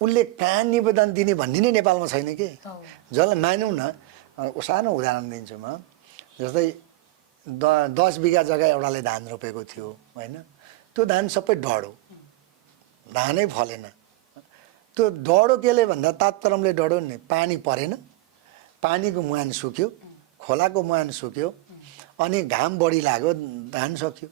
उसले कहाँ निवेदन दिने भन्ने नै नेपालमा छैन कि। मानौँ न सानो उदाहरण दिन्छु म, जस्तै 10 बिघा जग्गा एउटाले धान रोपेको थियो होइन, त्यो धान सबै डढो, धानै फलेन। त्यो डढो केले भन्दा तात्पर्यले डढो नि, पानी परेन, पानीको मुहान सुक्यो, खोलाको मुहान सुक्यो, अनि घाम बढी लाग्यो, धान सक्यो,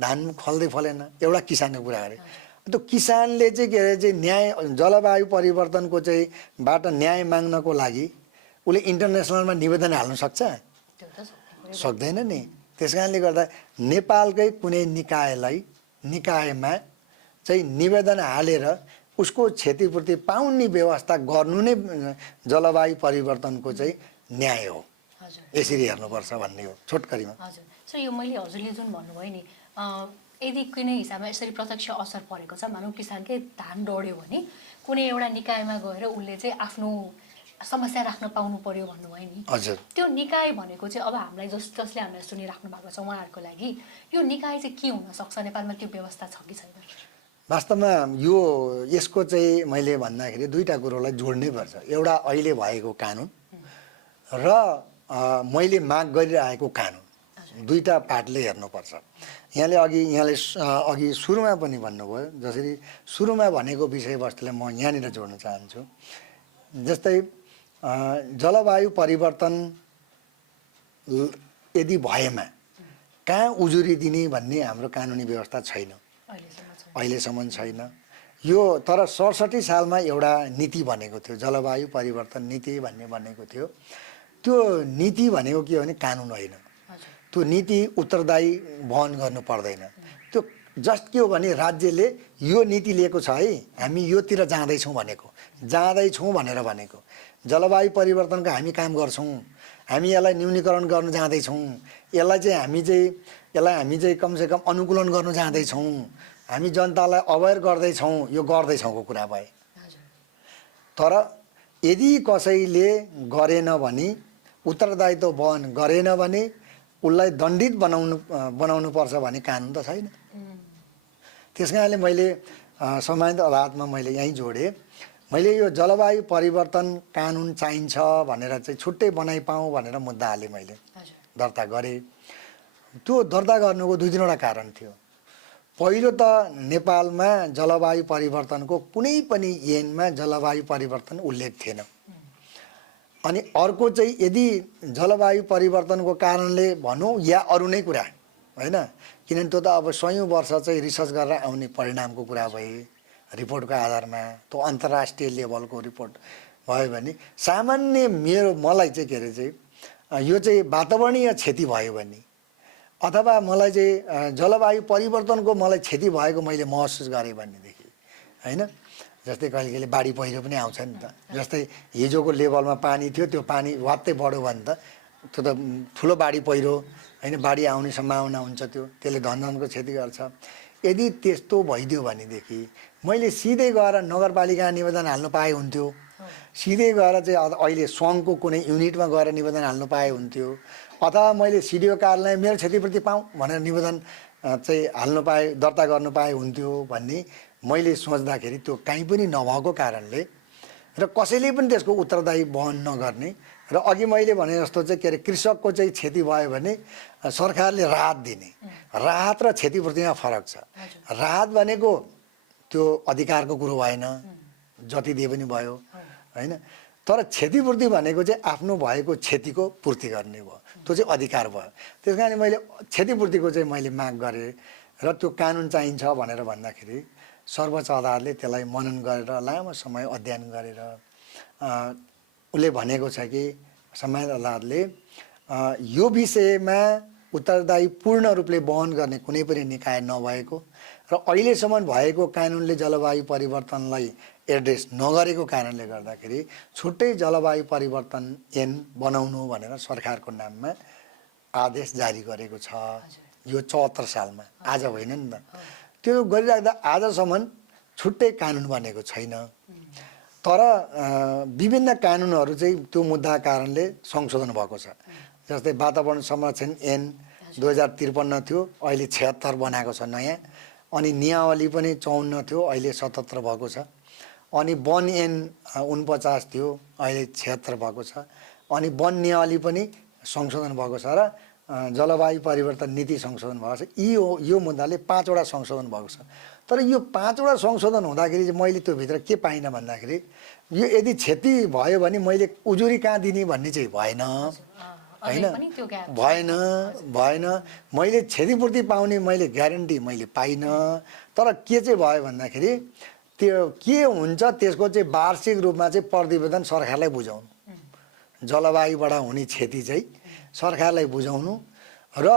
धान फल्दै फलेन। एउटा किसानको कुरा गरे। त्यो किसानले चाहिँ के अरे चाहिँ न्याय जलवायु परिवर्तनको चाहिँ बाट न्याय माग्नको लागि उसले इन्टरनेसनलमा निवेदन हाल्न सक्छ? सक्दैन नि। त्यस कारणले गर्दा नेपालकै कुनै निकायमा चाहिँ निवेदन हालेर उसको क्षतिपूर्ति पाउने व्यवस्था गर्नु नै जलवायु परिवर्तनको चाहिँ न्याय हो। यसरी हेर्नुपर्छ भन्ने हो छोटकरीमा। हजुर सर, यो मैले हजुरले जुन भन्नुभयो नि, यदि कुनै हिसाबमा यसरी प्रत्यक्ष असर परेको छ, मानौँ किसानकै धान डढ्यो भने कुनै एउटा निकायमा गएर उसले चाहिँ आफ्नो समस्या राख्न पाउनु पर्यो भन्नुभयो नि। हजुर। त्यो निकाय भनेको चाहिँ अब हामीलाई जसले हामीलाई सुनिराख्नु भएको छ उहाँहरूको लागि यो निकाय चाहिँ के हुनसक्छ? नेपालमा त्यो व्यवस्था छ कि छैन? वास्तवमा यसको चाहिँ मैले भन्दाखेरि दुईवटा कुरोलाई जोड्नै पर्छ। एउटा अहिले भएको कानुन र मैले माग गरिरहेको कानुन, दुईवटा पार्टले हेर्नुपर्छ। यहाँले अघि सुरुमा पनि भन्नुभयो, जसरी सुरुमा भनेको विषयवस्तुलाई म यहाँनिर जोड्न चाहन्छु। जस्तै जलवायु परिवर्तन यदि भएमा कहाँ उजुरी दिने भन्ने हाम्रो कानुनी व्यवस्था छैन, अहिलेसम्म छैन। यो तर 67 सालमा एउटा नीति बनेको थियो, जलवायु परिवर्तन नीति भन्ने बनेको थियो। त्यो नीति भनेको के हो भने कानुन होइन। त्यो नीति उत्तरदायी वहन गर्नु पर्दैन। त्यो जस्ट के हो भने राज्यले यो नीति लिएको छ है, हामी योतिर जाँदैछौँ भनेर भनेको। जलवायु परिवर्तनको हामी काम गर्छौँ, हामी यसलाई न्यूनीकरण गर्न जाँदैछौँ, यसलाई हामी चाहिँ कमसेकम अनुकूलन गर्न जाँदैछौँ, हामी जनतालाई अवेर गर्दैछौँ, यो गर्दैछौँको कुरा भए। तर यदि कसैले गरेन भने, उत्तरदायित्व वहन गरेन भने उसलाई दण्डित बनाउनु पर्छ भन्ने कानुन त छैन। त्यस कारणले मैले सम्मानित अदालतमा मैले यहीँ जोडेँ, मैले यो जलवायु परिवर्तन कानुन चाहिन्छ भनेर चाहिँ छुट्टै बनाइपाऊँ भनेर मुद्दा हालेँ, मैले दर्ता गरेँ। त्यो दर्ता गर्नुको 2-3वटा कारण थियो। पहिलो त नेपालमा जलवायु परिवर्तनको कुनै पनि ऐनमा जलवायु परिवर्तन उल्लेख थिएन। अनि अर्को चाहिँ यदि जलवायु परिवर्तनको कारणले भनौँ या अरू नै कुरा होइन, किनभने त्यो त अब 100औं वर्ष चाहिँ रिसर्च गरेर आउने परिणामको कुरा भए, रिपोर्टको आधारमा त्यो अन्तर्राष्ट्रिय लेभलको रिपोर्ट भयो भने सामान्य मलाई चाहिँ के अरे चाहिँ यो चाहिँ वातावरणीय क्षति भयो भने अथवा मलाई चाहिँ जलवायु परिवर्तनको मलाई क्षति भएको मैले महसुस गरेँ भनेदेखि होइन, जस्तै कहिले कहिले बाढी पहिरो पनि आउँछ नि त। जस्तै हिजोको लेभलमा पानी थियो, त्यो पानी वात्तै बढ्यो भने त त्यो त ठुलो बाढी पहिरो होइन, बाढी आउने सम्भावना हुन्छ, त्यसले धनको क्षति गर्छ। यदि त्यस्तो भइदियो भनेदेखि मैले सिधै गएर नगरपालिका निवेदन हाल्नु पाए हुन्थ्यो, सिधै गएर चाहिँ अहिले सङ्घको कुनै युनिटमा गएर निवेदन हाल्नु पाए हुन्थ्यो, अथवा मैले सिडिओ कार्यालय मेरो क्षतिपूर्ति पाऊँ भनेर निवेदन चाहिँ हाल्नु पाए, दर्ता गर्नु पाए हुन्थ्यो भन्ने मैले सोच्दाखेरि त्यो कहीँ पनि नभएको कारणले र कसैले पनि त्यसको उत्तरदायी वहन नगर्ने र अघि मैले भने जस्तो चाहिँ के अरे कृषकको चाहिँ क्षति भयो भने सरकारले राहत दिने, राहत र क्षतिपूर्तिमा फरक छ। राहत भनेको त्यो अधिकारको कुरो भएन, जति दिए पनि भयो होइन, तर क्षतिपूर्ति भनेको चाहिँ आफ्नो भएको क्षतिको पूर्ति गर्ने भयो, त्यो चाहिँ अधिकार भयो। त्यस कारण मैले क्षतिपूर्तिको चाहिँ मैले माग गरेँ र त्यो कानुन चाहिन्छ भनेर भन्दाखेरि सर्वोच्च अदालतले त्यसलाई मनन गरेर लामो समय अध्ययन गरेर उसले भनेको छ कि सम्मानित अदालतले यो विषयमा उत्तरदायी पूर्ण रूपले वहन गर्ने कुनै पनि निकाय नभएको र अहिलेसम्म भएको कानुनले जलवायु परिवर्तनलाई एड्रेस नगरेको कारणले गर्दाखेरि छुट्टै जलवायु परिवर्तन ऐन बनाउनु भनेर सरकारको नाममा आदेश जारी गरेको छ। यो 74 सालमा, आज होइन नि त। त्यो गरिराख्दा आजसम्म छुट्टै कानुन बनेको छैन। तर विभिन्न कानुनहरू चाहिँ त्यो मुद्दाका कारणले संशोधन भएको छ। जस्तै वातावरण संरक्षण ऐन 2053 थियो, अहिले 76 बनाएको छ नयाँ। अनि नियावली पनि 54 थियो, अहिले 77 भएको छ। अनि वन ऐन 49 थियो, अहिले 76 भएको छ। अनि वन नियावली पनि संशोधन भएको छ र जलवायु परिवर्तन नीति संशोधन भएको छ। यो मुद्दाले 5 वटा संशोधन भएको छ। तर यो 5 वटा संशोधन हुँदाखेरि चाहिँ मैले त्यो भित्र के पाइनँ भन्दाखेरि यो यदि क्षति भयो भने मैले उजुरी कहाँ दिने भन्ने चाहिँ भएन, होइन, भएन। मैले क्षतिपूर्ति पाउने मैले ग्यारेन्टी मैले पाइनँ। तर के चाहिँ भयो भन्दाखेरि त्यो के हुन्छ त्यसको चाहिँ वार्षिक रूपमा चाहिँ प्रतिवेदन सरकारलाई बुझाउनु, जलवायुबाट हुने क्षति चाहिँ सरकारलाई बुझाउनु र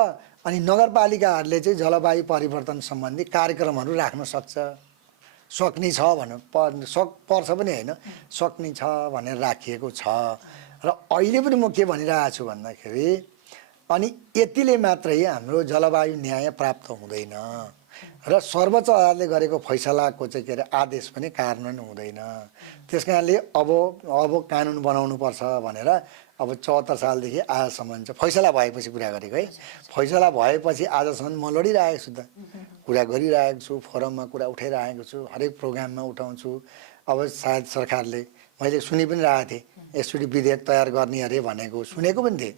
अनि नगरपालिकाहरूले चाहिँ जलवायु परिवर्तन सम्बन्धी कार्यक्रमहरू राख्न सक्ने छ भनेर पर्छ पनि होइन, सक्ने छ भनेर राखिएको छ। र अहिले पनि म के भनिरहेको छु भन्दाखेरि अनि यतिले मात्रै हाम्रो जलवायु न्याय प्राप्त हुँदैन र सर्वोच्च अदालतले गरेको फैसलाको चाहिँ के अरे आदेश पनि कार्यान्वयन हुँदैन। त्यस कारणले अब कानुन बनाउनुपर्छ भनेर अब 74 सालदेखि आजसम्म चाहिँ फैसला भएपछि कुरा गरेको है। फैसला भएपछि आजसम्म म लडिरहेको छु त, कुरा गरिरहेको छु, फोरममा कुरा उठाइरहेको छु, हरेक प्रोग्राममा उठाउँछु। अब सायद सरकारले, मैले सुनि पनि रहेको थिएँ एसओडी विधेयक तयार गर्ने अरे भनेको सुनेको पनि थिएँ।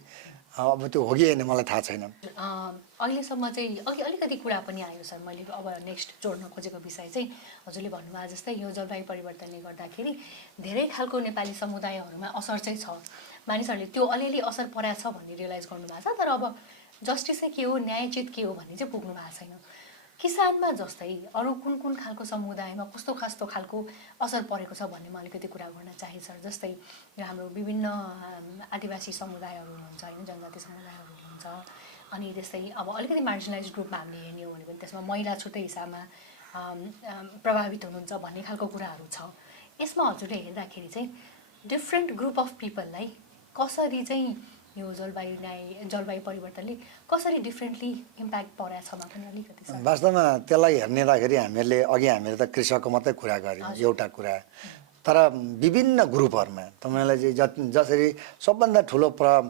अब त्यो हो कि होइन मलाई थाहा छैन। अहिलेसम्म चाहिँ अलिकति कुरा पनि आयो सर, मैले अब नेक्स्ट जोड्न खोजेको विषय चाहिँ हजुरले भन्नुभयो जस्तै यो जलवायु परिवर्तनले गर्दाखेरि धेरै खालको नेपाली समुदायहरूमा असर चाहिँ छ। मानिसहरूले त्यो अलिअलि असर परेको छ भन्ने रियलाइज गर्नुभएको छ। तर अब जस्टिस चाहिँ के हो, न्यायचित के हो भन्ने चाहिँ पुग्नु भएको छैन। किसानमा जस्तै अरू कुन खालको समुदायमा कस्तो खालको असर परेको छ भन्ने म अलिकति कुरा गर्न चाहे सर। जस्तै यो हाम्रो विभिन्न आदिवासी समुदायहरू हुनुहुन्छ होइन, जनजाति समुदायहरू हुनुहुन्छ। अनि त्यस्तै अब अलिकति मार्जिनलाइज ग्रुपमा हामीले हेर्ने हो भने पनि त्यसमा महिला छुट्टै हिसाबमा प्रभावित हुनुहुन्छ भन्ने खालको कुराहरू छ। यसमा हजुरले हेर्दाखेरि चाहिँ डिफ्रेन्ट ग्रुप अफ पिपललाई कसरी चाहिँ यो जलवायु परिवर्तनले कसरी डिफ्रेन्टली इम्प्याक्ट परेको छमा पनि अलिकति सर। वास्तवमा त्यसलाई हेर्नेदाखेरि हामीले त कृषकको मात्रै कुरा गऱ्यौँ एउटा कुरा। तर विभिन्न ग्रुपहरूमा तपाईँलाई चाहिँ जसरी सबभन्दा ठुलो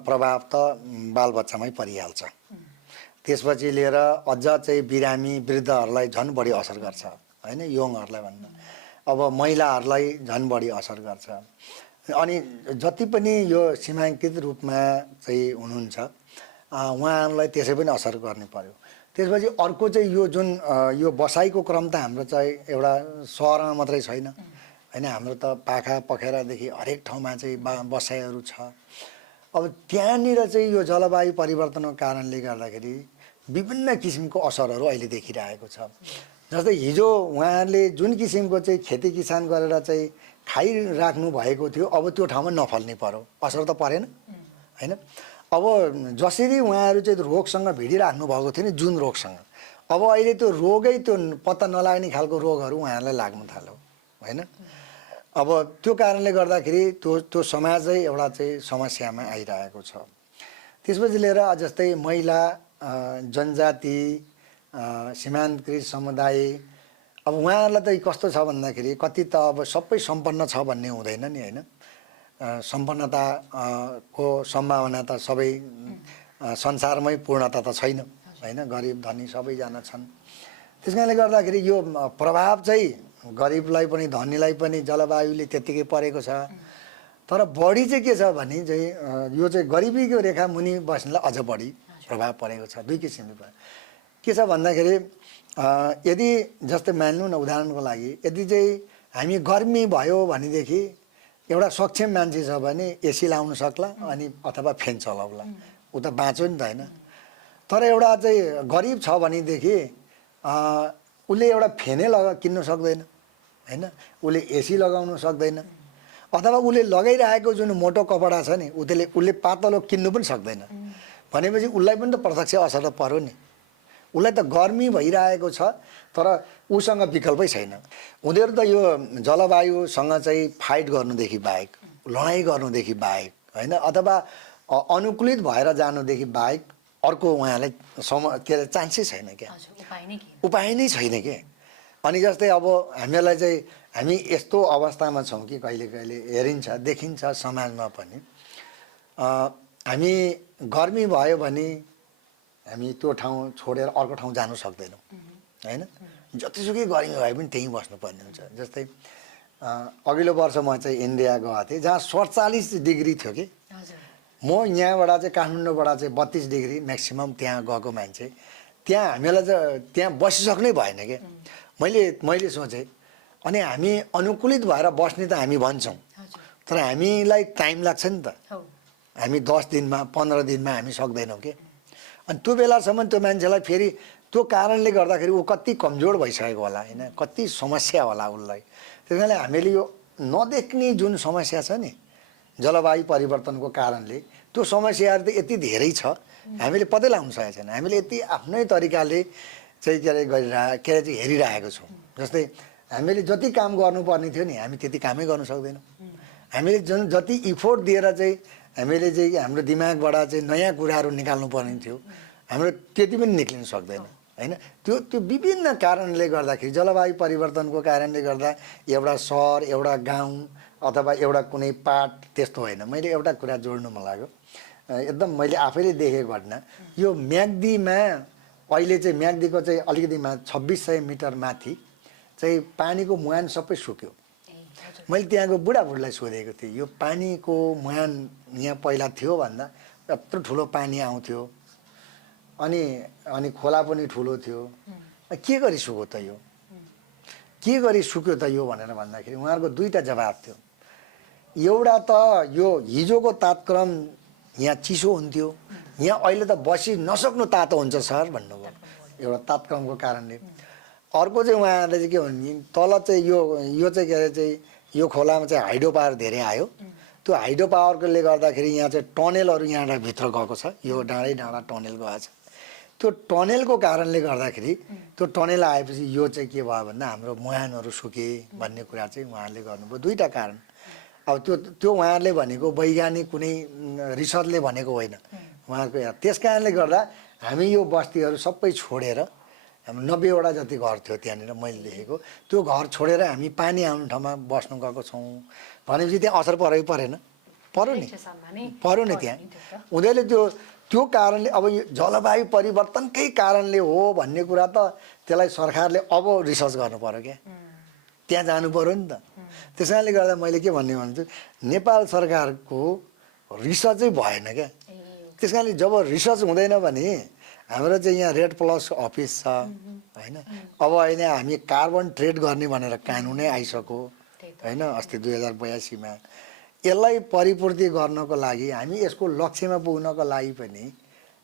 प्रभाव त बालबच्चामै परिहाल्छ। त्यसपछि लिएर अझ चाहिँ बिरामी वृद्धहरूलाई झन् बढी असर गर्छ होइन, यङहरूलाई भन्दा अब महिलाहरूलाई झन् बढी असर गर्छ। अनि जति पनि यो सीमाङ्कित रूपमा चाहिँ हुनुहुन्छ उहाँहरूलाई त्यसै पनि असर गर्ने पर्यो। त्यसपछि अर्को चाहिँ यो जुन यो बसाइको क्रम त हाम्रो चाहिँ एउटा सहरमा मात्रै छैन होइन, हाम्रो त पाखा पखेरादेखि हरेक ठाउँमा चाहिँ बसाइहरू छ। अब त्यहाँनिर चाहिँ यो जलवायु परिवर्तनको कारणले गर्दाखेरि विभिन्न किसिमको असरहरू अहिले देखिरहेको छ। जस्तै हिजो उहाँहरूले जुन किसिमको चाहिँ खेती किसान गरेर चाहिँ खाइराख्नु भएको थियो अब त्यो ठाउँमा नफल्ने पर्यो, असर त परेन होइन। अब जसरी उहाँहरू चाहिँ रोगसँग भिडिराख्नु भएको थियो नि, जुन रोगसँग, अब अहिले त्यो रोगै त्यो पत्ता नलाग्ने खालको रोगहरू उहाँहरूलाई लाग्नु थाल्यो होइन। अब त्यो कारणले गर्दाखेरि त्यो समाजै एउटा चाहिँ समस्यामा आइरहेको छ। त्यसपछि लिएर जस्तै महिला, जनजाति, सीमान्तकृत समुदाय, अब उहाँहरूलाई त कस्तो छ भन्दाखेरि कति त अब सबै सम्पन्न छ भन्ने हुँदैन नि होइन। सम्पन्नता को सम्भावना त सबै संसारमै पूर्णता त छैन होइन, गरिब धनी सबैजना छन्। त्यस कारणले गर्दाखेरि यो प्रभाव चाहिँ गरिबलाई पनि धनीलाई पनि जलवायुले त्यत्तिकै परेको छ। तर बढी चाहिँ के छ भने चाहिँ यो चाहिँ गरिबीको रेखा मुनि बस्नेलाई अझ बढी प्रभाव परेको छ। दुई किसिमले के छ भन्दाखेरि यदि जस्तै मान्नु न उदाहरणको लागि यदि चाहिँ हामी गर्मी भयो भनेदेखि एउटा सक्षम मान्छे छ भने एसी लाउन सक्ला अनि अथवा फ्यान चलाउला, ऊ त बाँच्यो नि त होइन। तर एउटा चाहिँ गरिब छ भनेदेखि उसले एउटा फ्यानै किन्न सक्दैन होइन, उसले एसी लगाउन सक्दैन अथवा उसले लगाइरहेको जुन मोटो कपडा छ नि उसले पातलो किन्नु पनि सक्दैन। भनेपछि उसलाई पनि त प्रत्यक्ष असर त पर्यो नि। उसलाई त गर्मी भइरहेको छ तर उसँग विकल्पै छैन। उनीहरू त यो जलवायुसँग चाहिँ फाइट गर्नुदेखि बाहेक, लडाइँ गर्नुदेखि बाहेक होइन, अथवा अनुकूलित भएर जानुदेखि बाहेक अर्को उहाँलाई के अरे चान्सै छैन क्या, उपाय नै छैन क्या। अनि जस्तै अब हामीलाई चाहिँ हामी यस्तो अवस्थामा छौँ कि कहिले कहिले हेरिन्छ देखिन्छ समाजमा पनि हामी गर्मी भयो भने हामी त्यो ठाउँ छोडेर अर्को ठाउँ जानु सक्दैनौँ होइन, जतिसुकै गर्मी भए पनि त्यहीँ बस्नुपर्ने हुन्छ। जस्तै अघिल्लो वर्ष म चाहिँ इन्डिया गएको थिएँ जहाँ 47 डिग्री थियो कि, म यहाँबाट चाहिँ काठमाडौँबाट चाहिँ 32 डिग्री म्याक्सिमम् त्यहाँ गएको मान्छे, त्यहाँ हामीलाई चाहिँ त्यहाँ बसिसक्नै भएन क्या। मैले सोचेँ अनि हामी अनुकूलित भएर बस्ने त हामी भन्छौँ, तर हामीलाई टाइम लाग्छ नि त, हामी 10 दिनमा 15 दिनमा हामी सक्दैनौँ कि। अनि त्यो बेलासम्म त्यो मान्छेलाई फेरि त्यो कारणले गर्दाखेरि ऊ कति कमजोर भइसकेको होला होइन, कति समस्या होला उसलाई। त्यस कारणले हामीले यो नदेख्ने जुन समस्या छ नि जलवायु परिवर्तनको कारणले, त्यो समस्याहरू त यति धेरै छ हामीले पत्तै लगाउन सकेको छैन। हामीले यति आफ्नै तरिकाले चाहिँ के अरे हेरिरहेको छौँ। जस्तै हामीले जति काम गर्नुपर्ने थियो नि हामी त्यति कामै गर्न सक्दैनौँ। हामीले जति इफोर्ट दिएर चाहिँ हामीले चाहिँ हाम्रो दिमागबाट चाहिँ नयाँ कुराहरू निकाल्नु पर्ने थियो हाम्रो त्यति पनि निक्लिन सक्दैन होइन। त्यो विभिन्न कारणले गर्दाखेरि, जलवायु परिवर्तनको कारणले गर्दा एउटा सहर एउटा गाउँ अथवा एउटा कुनै पाठ त्यस्तो होइन। मैले एउटा कुरा जोड्नु मन लाग्यो, एकदम मैले आफैले देखेको घटना, यो म्याग्दीमा अहिले चाहिँ म्याग्दीको चाहिँ अलिकति 2600 मिटर माथि चाहिँ पानीको मुहान सबै सुक्यो। मैले त्यहाँको बुढाबुढीलाई सोधेको थिएँ यो पानीको मुहान यहाँ पहिला थियो भन्दा यत्रो ठुलो पानी आउँथ्यो अनि खोला पनि ठुलो थियो, के गरी सुक्यो त यो, के गरी सुक्यो त यो भनेर भन्दाखेरि उहाँहरूको दुईवटा जवाब थियो। एउटा त यो हिजोको तापक्रम यहाँ चिसो हुन्थ्यो, यहाँ अहिले त बसी नसक्नु तातो हुन्छ सर भन्नुभयो, एउटा तापक्रमको कारणले। अर्को चाहिँ उहाँहरूले चाहिँ के भने तल चाहिँ यो चाहिँ के अरे चाहिँ यो खोलामा चाहिँ हाइड्रो पावर धेरै आयो, त्यो हाइड्रो पावरले गर्दाखेरि यहाँ चाहिँ टनेलहरू यहाँबाट भित्र गएको छ, यो डाँडै डाँडा टनेल गएको छ। त्यो टनेलको कारणले गर्दाखेरि त्यो टनेल आएपछि यो चाहिँ के भयो भन्दा हाम्रो मुहानहरू सुके भन्ने कुरा चाहिँ उहाँहरूले गर्नुभयो। दुईवटा कारण, अब त्यो उहाँहरूले भनेको वैज्ञानिक कुनै रिसर्चले भनेको होइन उहाँको। त्यस कारणले गर्दा हामी यो बस्तीहरू सबै छोडेर, हाम्रो 90वटा जति घर थियो त्यहाँनिर मैले देखेको, त्यो घर छोडेर हामी पानी आउने ठाउँमा बस्नु गएको छौँ भनेपछि त्यहाँ असर परेन, पर्यो नि त्यहाँ। उनीहरूले त्यो कारणले अब यो जलवायु परिवर्तनकै कारणले हो भन्ने कुरा त त्यसलाई सरकारले अब रिसर्च गर्नु पर्यो क्या, त्यहाँ जानु पर्यो नि त। त्यस कारणले गर्दा मैले के भन्ने भन्छु, नेपाल सरकारको रिसर्चै भएन क्या। त्यस कारणले जब रिसर्च हुँदैन भने हाम्रो चाहिँ यहाँ रेड प्लस अफिस छ होइन, अब अहिले हामी कार्बन ट्रेड गर्ने भनेर कानुनै आइसक्यो होइन अस्ति 2082मा। यसलाई परिपूर्ति गर्नको लागि हामी यसको लक्ष्यमा पुग्नको लागि पनि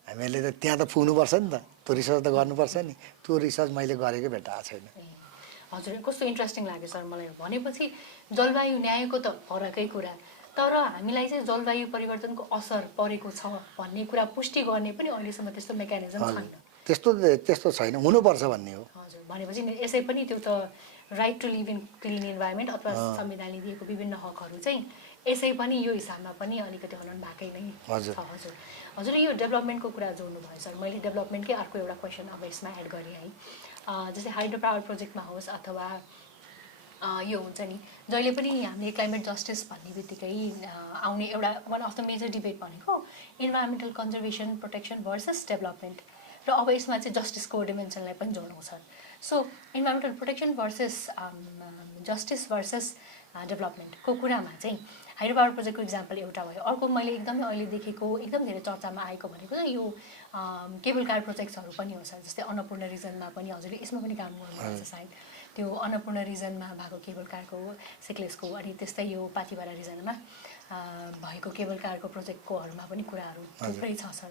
हामीले त त्यहाँ त पुग्नुपर्छ नि त, त्यो रिसर्च त गर्नुपर्छ नि। त्यो रिसर्च मैले गरेको भेटाएको छैन। हजुर कस्तो इन्ट्रेस्टिङ लाग्यो सर मलाई। भनेपछि जलवायु न्यायको त फरकै कुरा, तर हामीलाई चाहिँ जलवायु परिवर्तनको असर परेको छ भन्ने कुरा पुष्टि गर्ने पनि अहिलेसम्म त्यस्तो मेकानिजम छैन। त्यस्तो छैन, हुनुपर्छ भन्ने हो। हजुर भनेपछि यसै पनि त्यो त right to live in clean environment अथवा संविधानले दिएको विभिन्न हकहरू चाहिँ यसै पनि यो हिसाबमा पनि अलिकति हनन भएकै नै छ। हजुर हजुर यो डेभलपमेन्टको कुरा जोड्नु भयो सर, मैले डेभलपमेन्टकै अर्को एउटा क्वेसन अब यसमा एड गरेँ है। जस्तै हाइड्रो पावर प्रोजेक्टमा होस् अथवा यो हुन्छ नि जहिले पनि हामीले क्लाइमेट जस्टिस भन्ने बित्तिकै आउने एउटा one of the major debate भनेको environmental conservation protection versus development, र अब यसमा चाहिँ जस्टिसको डिमेन्सनलाई पनि जोड्नुहुन्छ। So environmental protection versus justice versus डेभलपमेन्टको कुरामा चाहिँ हाइड्रो पावर प्रोजेक्टको इक्जाम्पल एउटा भयो। अर्को मैले एकदमै अहिले देखेको एकदम धेरै चर्चामा आएको भनेको यो केबल कार प्रोजेक्ट्सहरू पनि हो सर। जस्तै अन्नपूर्ण रिजनमा पनि हजुरले यसमा पनि काम गर्नुहुन्छ सायद, त्यो अन्नपूर्ण रिजनमा भएको केबल कारको सिक्लेसको, अनि त्यस्तै यो पाथिभरा रिजनमा भएको केबल कारको प्रोजेक्टकोहरूमा पनि कुराहरू थुप्रै छ सर।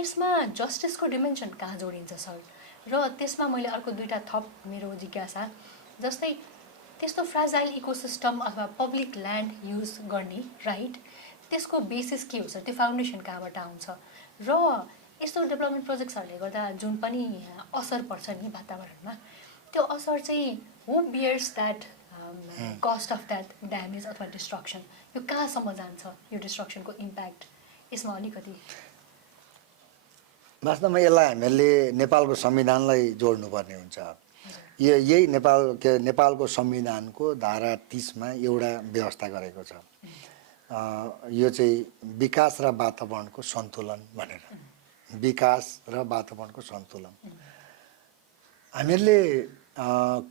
यसमा जस्टिसको डिमेन्सन कहाँ जोडिन्छ सर? र त्यसमा मैले अर्को दुईवटा थप मेरो जिज्ञासा, जस्तै त्यस्तो फ्राजाइल इकोसिस्टम अथवा पब्लिक ल्यान्ड युज गर्ने राइट, त्यसको बेसिस के हो सर? त्यो फाउन्डेसन कहाँबाट आउँछ? र यस्तो डेभलपमेन्ट प्रोजेक्ट्सहरूले गर्दा जुन पनि असर पर्छ नि वातावरणमा, त्यो असर चाहिँ who bears that cost of that damage अथवा डिस्ट्रक्सन, यो कहाँसम्म जान्छ यो डिस्ट्रक्सनको इम्प्याक्ट, यसमा अलिकति वास्तवमा यसलाई हामीले नेपालको संविधानलाई जोड्नुपर्ने हुन्छ। यही नेपालको संविधानको धारा 30 मा एउटा व्यवस्था गरेको छ, यो चाहिँ विकास र वातावरणको सन्तुलन भनेर। विकास र वातावरणको सन्तुलन हामीहरूले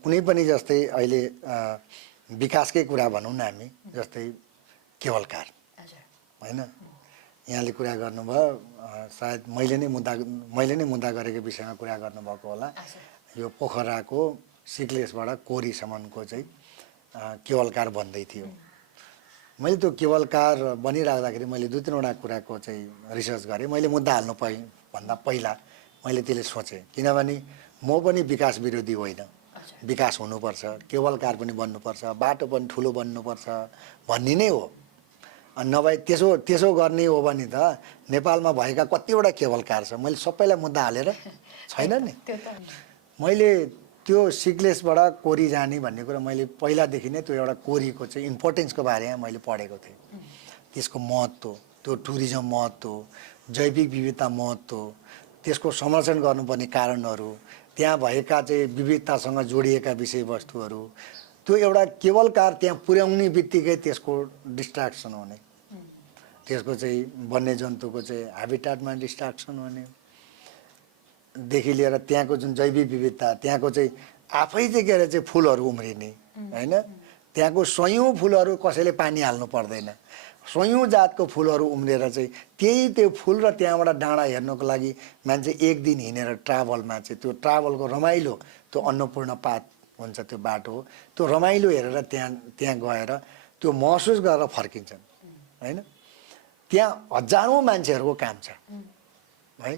कुनै पनि जस्तै अहिले विकासकै कुरा भनौँ न, हामी जस्तै केवल कार होइन, यहाँले कुरा गर्नुभयो, सायद मैले नै मुद्दा गरेको विषयमा कुरा गर्नुभएको होला। यो पोखराको सिक्लेसबाट कोरीसम्मको चाहिँ केवल कार बन्दै थियो। मैले त्यो केवल कार बनिराख्दाखेरि मैले 2-3वटा कुराको चाहिँ रिसर्च गरेँ। मैले मुद्दा हाल्नु भन्दा पहिला मैले त्यसले सोचेँ, किनभने म पनि विकास विरोधी होइन, विकास हुनुपर्छ, केवल कार पनि बन्नुपर्छ, बाटो पनि ठुलो बन्नुपर्छ भन्ने नै हो। अनि नभए त्यसो गर्ने हो भने त नेपालमा भएका कतिवटा केवल कार छ, मैले सबैलाई मुद्दा हालेर छैन नि। मैले त्यो सिक्लेसबाट कोरी जाने भन्ने कुरा मैले पहिलादेखि नै त्यो एउटा कोरीको चाहिँ इम्पोर्टेन्सको बारेमा मैले पढेको थिएँ। त्यसको महत्त्व, त्यो टुरिज्म महत्त्व, जैविक विविधता महत्त्व, त्यसको संरक्षण गर्नुपर्ने कारणहरू, त्यहाँ भएका चाहिँ विविधतासँग जोडिएका विषयवस्तुहरू, त्यो एउटा केवल कार त्यहाँ पुर्याउने बित्तिकै त्यसको डिस्ट्र्याक्सन हुने, त्यसको चाहिँ वन्यजन्तुको चाहिँ ह्याबिटाटमा डिस्ट्र्याक्सन हुने देखि लिएर त्यहाँको जुन जैविक विविधता, त्यहाँको चाहिँ आफै चाहिँ के अरे चाहिँ फुलहरू उम्रिने होइन, त्यहाँको सयौँ फुलहरू कसैले पानी हाल्नु पर्दैन, सयौँ जातको फुलहरू उम्रेर चाहिँ त्यो फुल र त्यहाँबाट डाँडा हेर्नको लागि मान्छे एक दिन हिँडेर ट्राभलमा चाहिँ त्यो ट्राभलको रमाइलो, त्यो अन्नपूर्ण पात हुन्छ त्यो बाटो हो, त्यो रमाइलो हेरेर त्यहाँ गएर त्यो महसुस गरेर फर्किन्छन् होइन। त्यहाँ हजारौँ मान्छेहरूको काम छ है।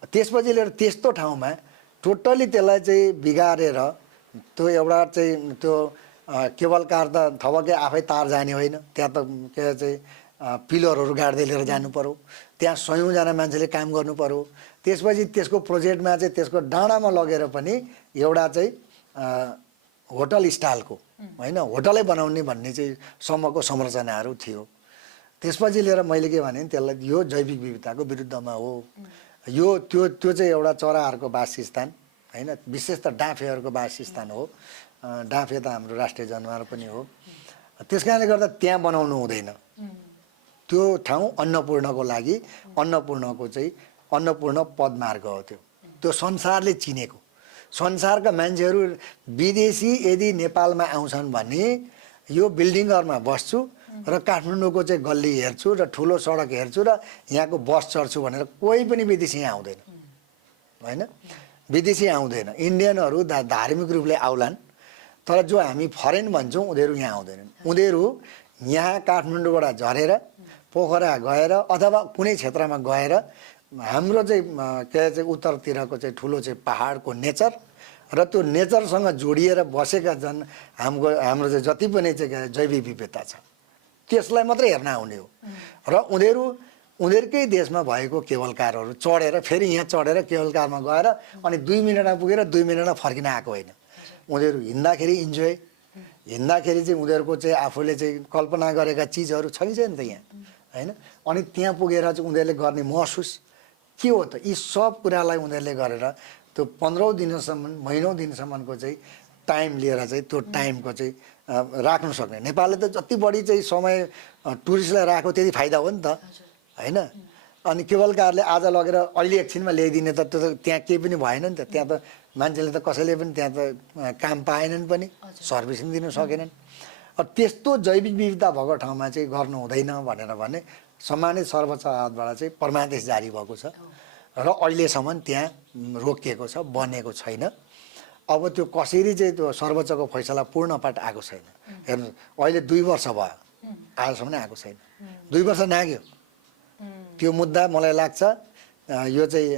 त्यसपछि लिएर त्यस्तो ठाउँमा टोटल्ली त्यसलाई चाहिँ बिगारेर त्यो एउटा चाहिँ त्यो केबल कार त थपके आफै तार जाने होइन, त्यहाँ त के चाहिँ पिलरहरू गाड्दै लिएर जानु पर्यो, त्यहाँ सयौँजना मान्छेले काम गर्नु पर्यो। त्यसपछि त्यसको प्रोजेक्टमा चाहिँ त्यसको डाँडामा लगेर पनि एउटा चाहिँ होटल स्टाइलको होइन, होटलै बनाउने भन्ने चाहिँ सम्मको संरचनाहरू थियो। त्यसपछि लिएर मैले के भने त्यसलाई यो जैविक विविधताको विरुद्धमा हो, यो त्यो चाहिँ एउटा चराहरूको वासस्थान होइन, विशेष त डाँफेहरूको वासस्थान हो। डाँफे त हाम्रो राष्ट्रिय जनावर पनि हो। त्यस कारणले गर्दा त्यहाँ बनाउनु हुँदैन। त्यो ठाउँ अन्नपूर्णको लागि, अन्नपूर्णको चाहिँ अन्नपूर्ण पदमार्ग हो। त्यो संसारले चिनेको, संसारका मान्छेहरू विदेशी यदि नेपालमा आउँछन् भने यो बिल्डिङहरूमा बस्छु र काठमाडौँको चाहिँ गल्ली हेर्छु र ठुलो सडक हेर्छु र यहाँको बस चढ्छु भनेर कोही पनि विदेशी आउँदैन होइन, विदेशी आउँदैन। इन्डियनहरू धार्मिक रूपले आउलान्, तर जो हामी फरेन भन्छौँ उनीहरू यहाँ आउँदैनन्। उनीहरू यहाँ काठमाडौँबाट झरेर पोखरा गएर अथवा कुनै क्षेत्रमा गएर हाम्रो चाहिँ के चाहिँ उत्तरतिरको चाहिँ ठुलो चाहिँ पहाडको नेचर र त्यो नेचरसँग जोडिएर बसेका हाम्रो चाहिँ जति पनि चाहिँ जैविक विविधता छ त्यसलाई मात्रै हेर्न आउने हो। र उनीहरूकै देशमा भएको केबल कारहरू चढेर फेरि यहाँ चढेर केबल कारमा गएर अनि 2 मिनटमा पुगेर 2 मिनटमा फर्किन आएको होइन। उनीहरू हिँड्दाखेरि इन्जोय, हिँड्दाखेरि चाहिँ उनीहरूको चाहिँ आफूले चाहिँ कल्पना गरेका चिजहरू छ कि छैन त यहाँ होइन। अनि त्यहाँ पुगेर चाहिँ उनीहरूले गर्ने महसुस के हो त, यी सब कुरालाई उनीहरूले गरेर त्यो 15 दिनसम्म महिनौँ दिनसम्मको चाहिँ टाइम लिएर चाहिँ त्यो टाइमको चाहिँ राख्नु सक्ने। नेपालले त जति बढी चाहिँ समय टुरिस्टलाई राख्यो त्यति फाइदा हो नि त होइन। अनि केबल कारले आज लगेर अहिले एकछिनमा ल्याइदिने त त्यो त त्यहाँ केही पनि भएन नि त, त्यहाँ त मान्छेले त कसैले पनि त्यहाँ त काम पाएनन् पनि, सर्भिसिङ दिनु सकेनन्। त्यस्तो जैविक विविधता भएको ठाउँमा चाहिँ गर्नु हुँदैन भनेर भने सम्मानित सर्वोच्च अदालतबाट चाहिँ परमादेश जारी भएको छ र अहिलेसम्म त्यहाँ रोकिएको छ, बनेको छैन। अब त्यो कसरी चाहिँ त्यो सर्वोच्चको फैसला पूर्णपाट आएको छैन। हेर्नु अहिले 2 वर्ष भयो, आजसम्म आएको छैन। 2 वर्ष नाग्यो त्यो मुद्दा। मलाई लाग्छ यो चाहिँ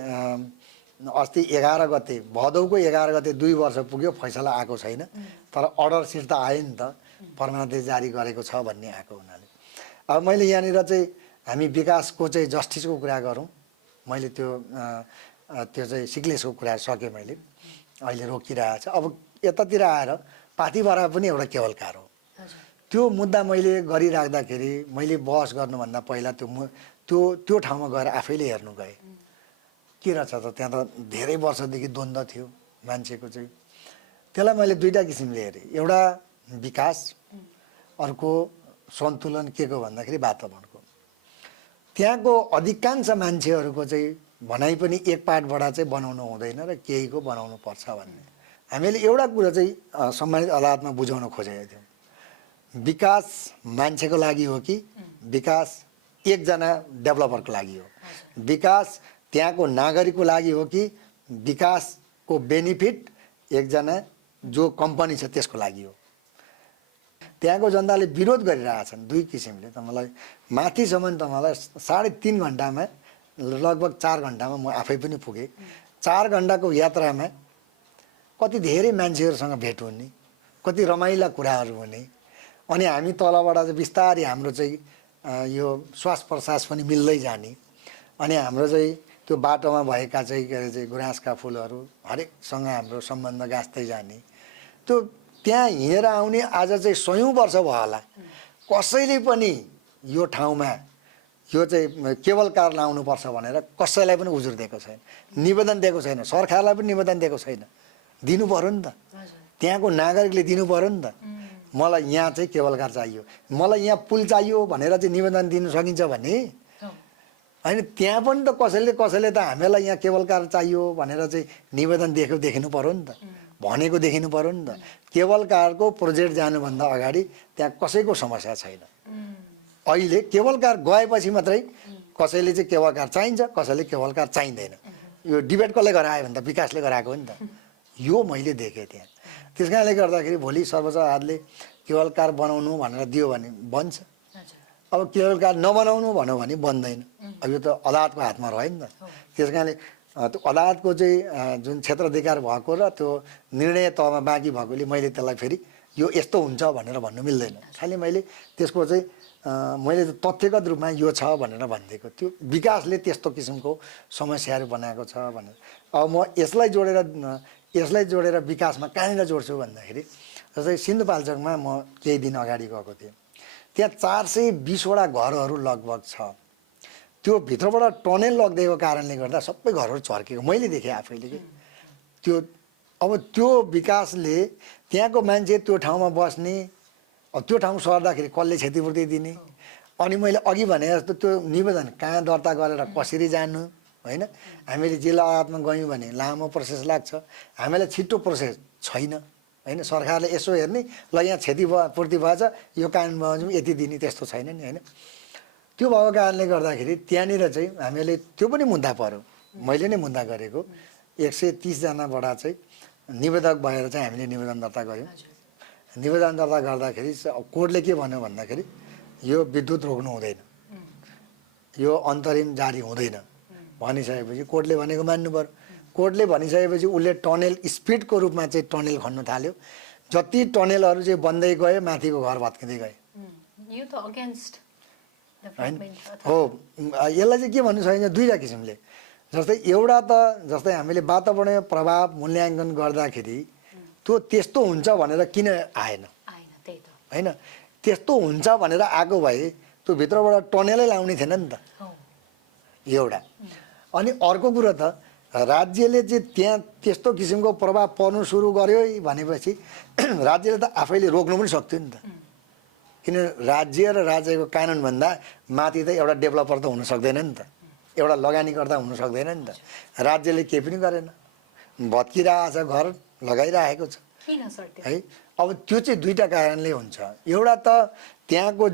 अस्ति 11 गते भदौको 11 गते 2 वर्ष पुग्यो, फैसला आएको छैन। तर अर्डर सिट त आयो नि त, परमादेश जारी गरेको छ भन्ने आएको हुनाले। अब मैले यहाँनिर चाहिँ हामी विकासको चाहिँ जस्टिसको कुरा गरौँ, मैले त्यो चाहिँ सिक्लेसको कुरा सकेँ मैले, अहिले रोकिरहेको छ। अब यतातिर आएर पाथिभरा पनि एउटा केवल कार हो। त्यो मुद्दा मैले गरिराख्दाखेरि मैले बहस गर्नुभन्दा पहिला त्यो ठाउँमा गएर आफैले हेर्नु गएँ के रहेछ त। त्यहाँ त धेरै वर्षदेखि द्वन्द्व थियो मान्छेको चाहिँ। त्यसलाई मैले दुईवटा किसिमले हेरेँ, एउटा विकास, अर्को सन्तुलन के को भन्दाखेरि वातावरणको। त्यहाँको अधिकांश मान्छेहरूको चाहिँ भनाइ पनि एक पाटबाट चाहिँ बनाउनु हुँदैन र केहीको बनाउनु पर्छ भन्ने। हामीले एउटा कुरा चाहिँ सम्मानित अदालतमा बुझाउन खोजेका थियौँ, विकास मान्छेको लागि हो कि विकास एकजना डेभलपरको लागि हो, विकास त्यहाँको नागरिकको लागि हो कि विकासको बेनिफिट एकजना जो कम्पनी छ त्यसको लागि हो। त्यहाँको जनताले विरोध गरिरहेछन् दुई किसिमले। त मलाई माथिसम्म त मलाई 3.5 घन्टामा लगभग 4 घन्टामा म आफै पनि पुगेँ। 4 घन्टाको यात्रामा कति धेरै मान्छेहरूसँग भेट हुने, कति रमाइला कुराहरू हुने, अनि हामी तलबाट चाहिँ बिस्तारै हाम्रो चाहिँ यो श्वास प्रश्वास पनि मिल्दै जाने, अनि हाम्रो चाहिँ त्यो बाटोमा भएका चाहिँ के अरे चाहिँ गुराँसका फुलहरू हरेकसँग हाम्रो सम्बन्ध गाँच्दै जाने। त्यो त्यहाँ हिँडेर आउने आज चाहिँ 100औं वर्ष भयो होला कसैले पनि यो ठाउँमा यो चाहिँ केबल कार लाउनुपर्छ भनेर कसैलाई पनि उजुर दिएको छैन, निवेदन दिएको छैन, सरकारलाई पनि निवेदन दिएको छैन। दिनु पर्यो नि त, त्यहाँको नागरिकले दिनु पर्यो नि त। मलाई यहाँ चाहिँ केबल कार चाहियो, मलाई यहाँ पुल चाहियो भनेर चाहिँ निवेदन दिन सकिन्छ भने होइन। त्यहाँ पनि त कसैले त हामीलाई यहाँ केबल कार चाहियो भनेर चाहिँ निवेदन देखिनु पर्यो नि त, भनेको देखिनु पर्यो नि त। केबल कारको प्रोजेक्ट जानुभन्दा अगाडि त्यहाँ कसैको समस्या छैन। अहिले केबल कार गएपछि मात्रै कसैले चाहिँ केबल कार चाहिन्छ, कसैले केबल कार चाहिँदैन। यो डिबेट कसले गरायो भने त विकासले गराएको हो नि त। यो मैले देखेँ त्यहाँ। त्यस कारणले गर्दाखेरि भोलि सर्वोच्च अदालतले केबल कार बनाउनु भनेर दियो भने बन्छ, अब केबल कार नबनाउनु भन्यो भने बन्दैन। अब यो त अदालतको हातमा रह्यो नि त। त्यस कारणले त्यो अदालतको चाहिँ जुन क्षेत्राधिकार भएको र त्यो निर्णय तहमा बाँकी भएकोले मैले त्यसलाई फेरि यो यस्तो हुन्छ भनेर भन्नु मिल्दैन। खालि मैले त्यसको चाहिँ मैले तथ्यगत रूपमा यो छ भनेर भनिदिएको। त्यो विकासले त्यस्तो किसिमको समस्याहरू बनाएको छ भनेर। अब म यसलाई जोडेर विकासमा कहाँनिर जोड्छु भन्दाखेरि जस्तै सिन्धुपाल्चोकमा म केही दिन अगाडि गएको थिएँ। त्यहाँ 420वटा घरहरू लगभग छ। त्यो भित्रबाट टनेल लगिदिएको कारणले गर्दा सबै घरहरू चर्केको मैले देखेँ आफैले कि त्यो। अब त्यो विकासले त्यहाँको मान्छे त्यो ठाउँमा बस्ने, अब त्यो ठाउँ सर्दाखेरि कसले क्षतिपूर्ति दिने, अनि मैले अघि भने जस्तो त्यो निवेदन कहाँ दर्ता गरेर कसरी जानु होइन। हामीले जिल्ला अदालतमा गयौँ भने लामो प्रोसेस लाग्छ, हामीलाई छिटो प्रोसेस छैन होइन। सरकारले यसो हेर्ने ल यहाँ क्षतिपूर्ति भएछ यो कानुन बमोजिम यति दिने त्यस्तो छैन नि होइन। त्यो भएको कारणले गर्दाखेरि त्यहाँनिर चाहिँ हामीले त्यो पनि मुद्दा पर्यो, मैले नै मुद्दा गरेको। 130 जनाबाट चाहिँ निवेदक भएर चाहिँ हामीले निवेदन दर्ता गऱ्यौँ। निवेदन दर्ता गर्दाखेरि कोर्टले के भन्यो भन्दाखेरि यो विद्युत रोक्नु हुँदैन, यो अन्तरिम जारी हुँदैन भनिसकेपछि कोर्टले भनेको मान्नु पर्यो। कोर्टले भनिसकेपछि उसले टनेल स्पिडको रूपमा चाहिँ टनेल खन्नु थाल्यो। जति टनेलहरू चाहिँ बन्दै गए माथिको घर भत्किँदै गए होइन। हो, यसलाई चाहिँ के भन्नु सकिन्छ दुईवटा किसिमले। जस्तै एउटा त जस्तै हामीले वातावरणीय प्रभाव मूल्याङ्कन गर्दाखेरि त्यो त्यस्तो हुन्छ भनेर किन आएन होइन। त्यस्तो हुन्छ भनेर आएको भए त्यो भित्रबाट टनेलै लाउने थिएन नि त एउटा। अनि अर्को कुरो त राज्यले चाहिँ त्यहाँ त्यस्तो किसिमको प्रभाव पर्नु सुरु गर्यो भनेपछि राज्यले त आफैले रोक्नु पनि सक्थ्यो नि त। किन राज्य र राज्यको कानुनभन्दा माथि त एउटा डेभलपर त हुन सक्दैन नि त, एउटा लगानीकर्ता हुन सक्दैन नि त। राज्यले केही पनि गरेन, भत्किरहेछ, घर लगाइरहेको छ है। अब त्यो चाहिँ दुईवटा कारणले हुन्छ। एउटा त त्यहाँको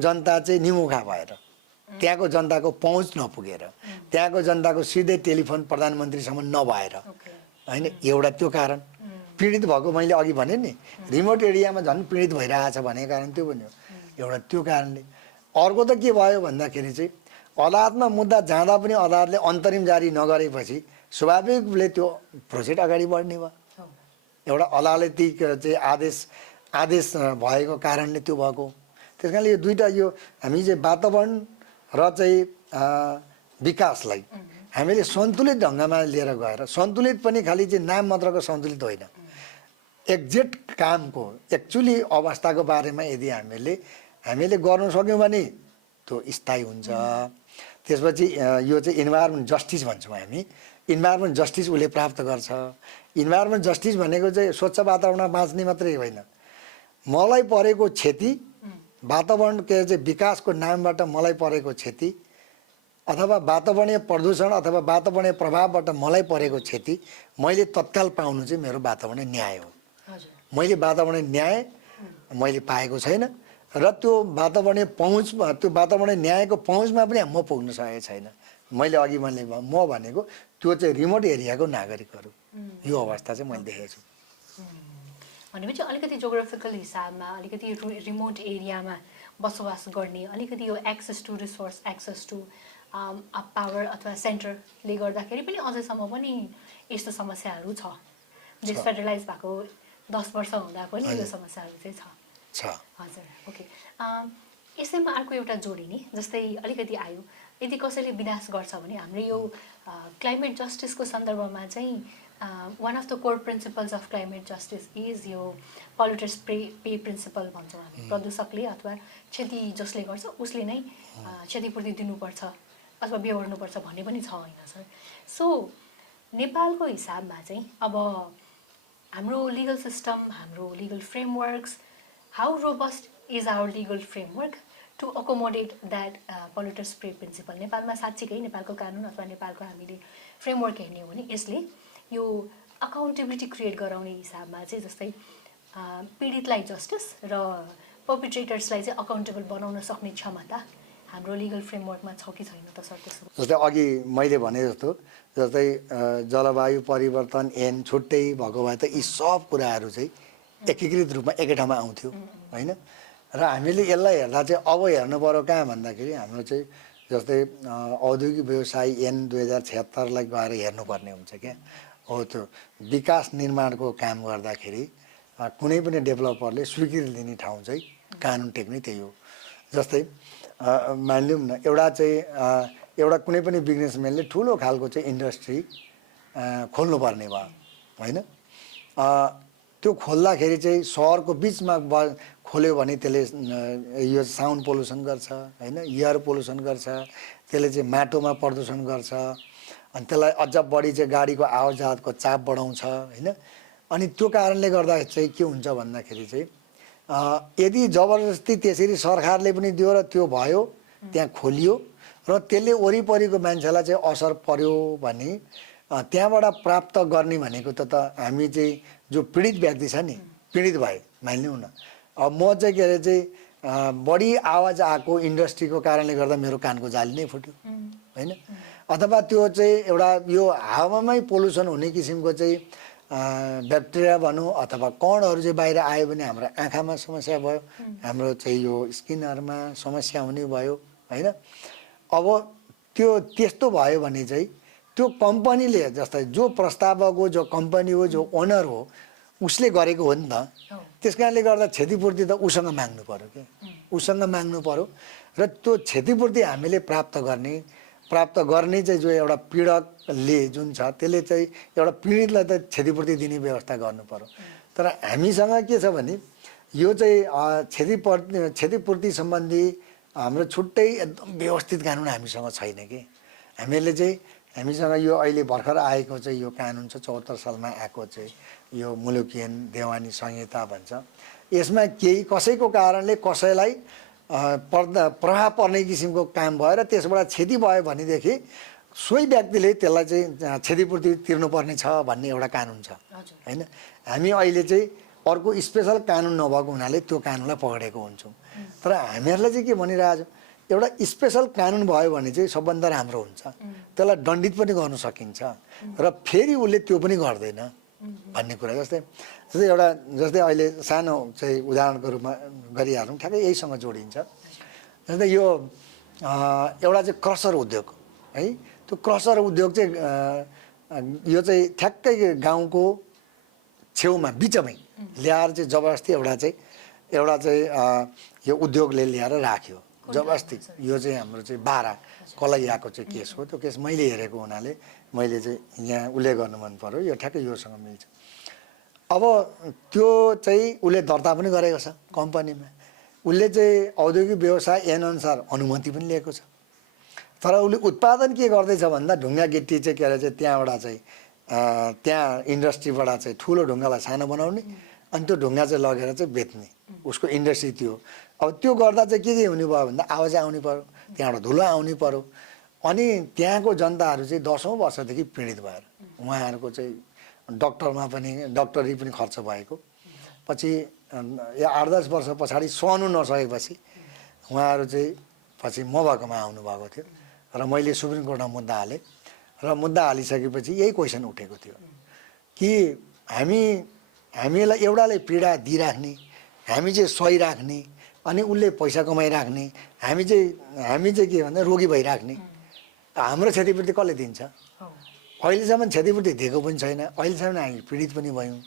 जनता चाहिँ निमुखा भएर, त्यहाँको जनताको पहुँच नपुगेर, त्यहाँको जनताको सिधै टेलिफोन प्रधानमन्त्रीसम्म नभएर होइन। एउटा त्यो कारण पीडित भएको मैले अघि भने नि, रिमोट एरियामा झन् पीडित भइरहेछ भनेको कारण त्यो पनि हो एउटा त्यो कारणले। अर्को त के भयो भन्दाखेरि चाहिँ अदालतमा मुद्दा जाँदा पनि अदालतले अन्तरिम जारी नगरेपछि स्वाभाविक रूपले त्यो प्रोजेक्ट अगाडि बढ्ने भयो। एउटा अदालती चाहिँ आदेश भएको कारणले त्यो भएको। त्यस कारणले यो दुईवटा यो हामी चाहिँ वातावरण र चाहिँ विकासलाई हामीले सन्तुलित ढङ्गमा लिएर गएर सन्तुलित पनि खालि चाहिँ नाम मात्रको सन्तुलित होइन, एक्ज्याक्ट कामको एक्चुअली अवस्थाको बारेमा यदि हामीले गर्न सक्यौँ भने त्यो स्थायी हुन्छ। त्यसपछि यो चाहिँ इन्भाइरोमेन्ट जस्टिस भन्छौँ हामी। इन्भाइरोमेन्ट जस्टिस उसले प्राप्त गर्छ। इन्भाइरोमेन्ट जस्टिस भनेको चाहिँ स्वच्छ वातावरणमा बाँच्ने मात्रै होइन, मलाई परेको क्षति, वातावरण के चाहिँ विकासको नामबाट मलाई परेको क्षति अथवा वातावरणीय प्रदूषण अथवा वातावरणीय प्रभावबाट मलाई परेको क्षति मैले तत्काल पाउनु चाहिँ मेरो वातावरणीय न्याय हो। मैले वातावरणीय न्याय मैले पाएको छैन र त्यो वातावरणीय पहुँच, त्यो वातावरणीय न्यायको पहुँचमा पनि म पुग्न सकेको छैन। मैले अघि म भनेको त्यो चाहिँ रिमोट एरियाको नागरिकहरू, यो अवस्था चाहिँ मैले देखेको छु। भनेपछि अलिकति जोग्राफिकल हिसाबमा अलिकति रिमोट एरियामा बसोबास गर्ने, अलिकति यो access to resource, access to power अथवा सेन्टरले गर्दाखेरि पनि अझैसम्म पनि यस्तो समस्याहरू छ। डिसफेडरलाइज भएको 10 वर्ष हुँदा पनि यो समस्याहरू चाहिँ छ। हजुर, ओके। यसैमा अर्को एउटा जोडिने जस्तै अलिकति आयो, यदि कसैले विनाश गर्छ भने हाम्रो यो क्लाइमेट जस्टिसको सन्दर्भमा चाहिँ one of the core principles of climate justice is यो पोल्युटर्स पे प्रिन्सिपल भन्छौँ हामी। प्रदूषकले अथवा क्षति जसले गर्छ उसले नै क्षतिपूर्ति दिनुपर्छ अथवा बेहोर्नुपर्छ भन्ने पनि छ होइन सर? सो नेपालको हिसाबमा चाहिँ अब हाम्रो लिगल सिस्टम, हाम्रो legal frameworks, how robust is our legal framework to accommodate that polluters pay principle? नेपालमा साँच्चीकै नेपालको कानुन अथवा नेपालको हामीले फ्रेमवर्क हेर्ने हो भने यसले यो अकाउन्टेबिलिटी क्रिएट गराउने हिसाबमा चाहिँ जस्तै पीडितलाई जस्टिस र पर्पिट्रेटर्सलाई चाहिँ अकाउन्टेबल बनाउन सक्ने क्षमता हाम्रो लिगल फ्रेमवर्कमा छ कि छैन त सर? त्यसो जस्तै अघि मैले भने जस्तो जस्तै जलवायु परिवर्तन ऐन छुट्टै भएको भए त यी सब कुराहरू चाहिँ एकीकृत रूपमा एकै ठाउँमा आउँथ्यो होइन? र हामीले यसलाई हेर्दा चाहिँ अब हेर्नु पर्यो कहाँ भन्दाखेरि हाम्रो चाहिँ जस्तै औद्योगिक व्यवसाय ऐन 2076लाई गएर हेर्नुपर्ने हुन्छ क्या। हो, त्यो विकास निर्माणको काम गर्दाखेरि कुनै पनि डेभलपरले स्वीकृति दिने ठाउँ चाहिँ कानुन टेक्ने त्यही हो। जस्तै मानिलिउँ न, एउटा कुनै पनि बिजनेसम्यानले ठुलो खालको चाहिँ इन्डस्ट्री खोल्नुपर्ने भयो होइन? त्यो खोल्दाखेरि चाहिँ सहरको बिचमा खोल्यो भने त्यसले यो साउन्ड पोल्युसन गर्छ होइन, एयर पोल्युसन गर्छ, त्यसले चाहिँ माटोमा प्रदूषण गर्छ, अनि त्यसलाई अझ बढी चाहिँ गाडीको आवाज जहाजको चाप बढाउँछ होइन? अनि त्यो कारणले गर्दा चाहिँ के हुन्छ भन्दाखेरि चाहिँ यदि जबरजस्ती त्यसरी सरकारले पनि दियो र त्यो भयो, त्यहाँ खोलियो र त्यसले वरिपरिको मान्छेलाई चाहिँ असर पर्यो भने त्यहाँबाट प्राप्त गर्ने भनेको त हामी चाहिँ जो पीडित व्यक्ति छ नि, पीडित भए मानिलिउँ न, अब म चाहिँ के अरे चाहिँ बढी आवाज आएको इन्डस्ट्रीको कारणले गर्दा मेरो कानको जाली नै फुट्यो होइन? अथवा त्यो चाहिँ एउटा यो हावामै पोल्युसन हुने किसिमको चाहिँ ब्याक्टेरिया भनौँ अथवा कणहरू चाहिँ बाहिर आयो भने हाम्रो आँखामा समस्या भयो, हाम्रो चाहिँ यो स्किनहरूमा समस्या हुने भयो होइन? अब त्यो त्यस्तो भयो भने चाहिँ त्यो कम्पनीले, जस्तै जो प्रस्तावक हो, जो कम्पनी हो, जो ओनर हो, उसले गरेको हो नि त। त्यस कारणले गर्दा क्षतिपूर्ति त उसँग माग्नु पर्यो क्या, उसँग माग्नु पर्यो। र त्यो क्षतिपूर्ति हामीले प्राप्त गर्ने चाहिँ जो एउटा पीडकले जुन छ त्यसले चाहिँ एउटा पीडितलाई त क्षतिपूर्ति दिने व्यवस्था गर्नु पर्यो। तर हामीसँग के छ भने यो चाहिँ क्षतिपूर्ति सम्बन्धी हाम्रो छुट्टै एकदम व्यवस्थित कानुन हामीसँग छैन कि। हामीसँग यो अहिले भर्खर आएको चाहिँ यो कानुन छ 74 सालमा आएको चाहिँ यो मुलुकियन देवानी संहिता भन्छ। यसमा केही कसैको कारणले कसैलाई प्रभाव पर्ने किसिमको काम भयो र त्यसबाट क्षति भयो भनेदेखि सोही व्यक्तिले त्यसलाई चाहिँ क्षतिपूर्ति तिर्नुपर्ने छ भन्ने एउटा कानुन छ होइन? हामी अहिले चाहिँ अर्को स्पेसल कानुन नभएको हुनाले त्यो कानुनलाई पक्रेको हुन्छौँ। तर हामीहरूलाई चाहिँ के भनिरहेको छ, एउटा स्पेसल कानुन भयो भने चाहिँ सबभन्दा राम्रो हुन्छ, त्यसलाई दण्डित पनि गर्न सकिन्छ र फेरि उसले त्यो पनि गर्दैन भन्ने कुरा। जस्तै अहिले सानो चाहिँ उदाहरणको रूपमा गरिहालौँ, ठ्याक्कै यहीसँग जोडिन्छ। जस्तै यो एउटा चाहिँ क्रसर उद्योग है, त्यो क्रसर उद्योग चाहिँ यो चाहिँ ठ्याक्कै गाउँको छेउमा बिचमै ल्याएर चाहिँ जबरजस्ती एउटा चाहिँ यो उद्योगले ल्याएर राख्यो जबरजस्ती। यो चाहिँ हाम्रो चाहिँ कसलाई आएको चाहिँ केस हो। त्यो केस मैले हेरेको हुनाले मैले चाहिँ यहाँ उल्लेख गर्नु मन पर्यो, यो ठ्याक्कै योसँग मिल्छ। अब त्यो चाहिँ उसले दर्ता पनि गरेको छ कम्पनीमा, उसले चाहिँ औद्योगिक व्यवसाय ऐनअनुसार अनुमति पनि लिएको छ। तर उसले उत्पादन के गर्दैछ भन्दा ढुङ्गा गिट्टी चाहिँ के अरे चाहिँ त्यहाँबाट चाहिँ त्यहाँ इन्डस्ट्रीबाट चाहिँ ठुलो ढुङ्गालाई सानो बनाउने अनि त्यो ढुङ्गा चाहिँ लगेर चाहिँ बेच्ने, उसको इन्डस्ट्री त्यो। अब त्यो गर्दा चाहिँ के हुने भयो भन्दा आवाज आउनु पर्यो, त्यहाँबाट धुलो आउनु पर्यो। अनि त्यहाँको जनताहरू चाहिँ 10औं वर्षदेखि पीडित भएर उहाँहरूको चाहिँ डक्टरमा पनि डक्टरी पनि खर्च भएको, पछि 8-10 वर्ष पछाडि सहनु नसकेपछि उहाँहरू चाहिँ पछि म भएकोमा आउनुभएको थियो र मैले सुप्रिम कोर्टमा मुद्दा हालेँ र मुद्दा हालिसकेपछि यही क्वेसन उठेको थियो कि हामीलाई एउटाले पीडा दिइराख्ने, हामी चाहिँ सहिराख्ने अनि उसले पैसा कमाइराख्ने, हामी चाहिँ के भन्दा रोगी भइराख्ने, हाम्रो क्षतिपूर्ति कसले दिन्छ? अहिलेसम्म क्षतिपूर्ति दिएको पनि छैन, अहिलेसम्म हामी पीडित पनि भयौँ।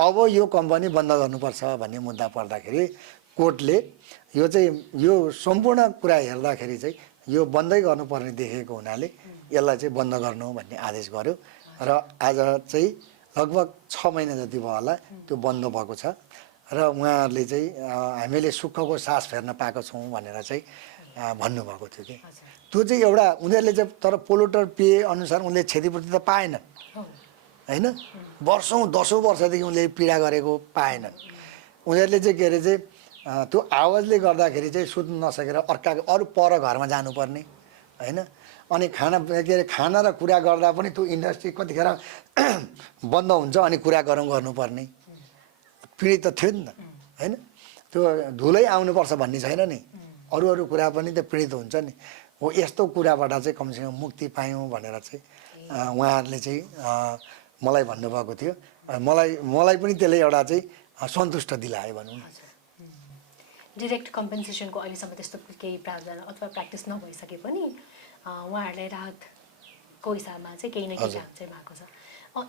अब यो कम्पनी बन्द गर्नुपर्छ भन्ने मुद्दा पर्दाखेरि कोर्टले यो सम्पूर्ण कुरा हेर्दाखेरि चाहिँ यो बन्दै गर्नुपर्ने देखेको हुनाले यसलाई चाहिँ बन्द गर्नु भन्ने आदेश गर्यो र आज चाहिँ लगभग 6 महिना जति भयो होला त्यो बन्द भएको छ र उहाँहरूले चाहिँ हामीले सुखको सास फेर्न पाएको छौँ भनेर चाहिँ भन्नुभएको थियो कि त्यो चाहिँ एउटा उनीहरूले चाहिँ तर पोल्युटर पे अनुसार उनले क्षतिपूर्ति त पाएनन् हैन, वर्षौँ 10औं वर्षदेखि उनले पीडा गरेको पाएनन्। उनीहरूले चाहिँ के अरे चाहिँ त्यो आवाजले गर्दाखेरि चाहिँ सुत्न नसकेर अरू पर घरमा जानुपर्ने हैन, अनि के अरे खाना र कुरा गर्दा पनि त्यो इन्डस्ट्री कतिखेर बन्द हुन्छ अनि कुरा गर्नुपर्ने पीडित त थियो नि त हैन। त्यो धुलै आउनुपर्छ भन्ने छैन नि, अरू कुरा पनि त पीडित हुन्छ नि हो। यस्तो कुराबाट चाहिँ कमसेकम मुक्ति पायौँ भनेर चाहिँ उहाँहरूले चाहिँ मलाई भन्नुभएको थियो। मलाई पनि त्यसले एउटा चाहिँ सन्तुष्ट दिलायो भनौँ न। डिरेक्ट कम्पेन्सेसनको अहिलेसम्म त्यस्तो केही प्रावधान अथवा प्र्याक्टिस नभइसके पनि उहाँहरूलाई राहतको हिसाबमा चाहिँ केही न केही काम चाहिँ भएको छ।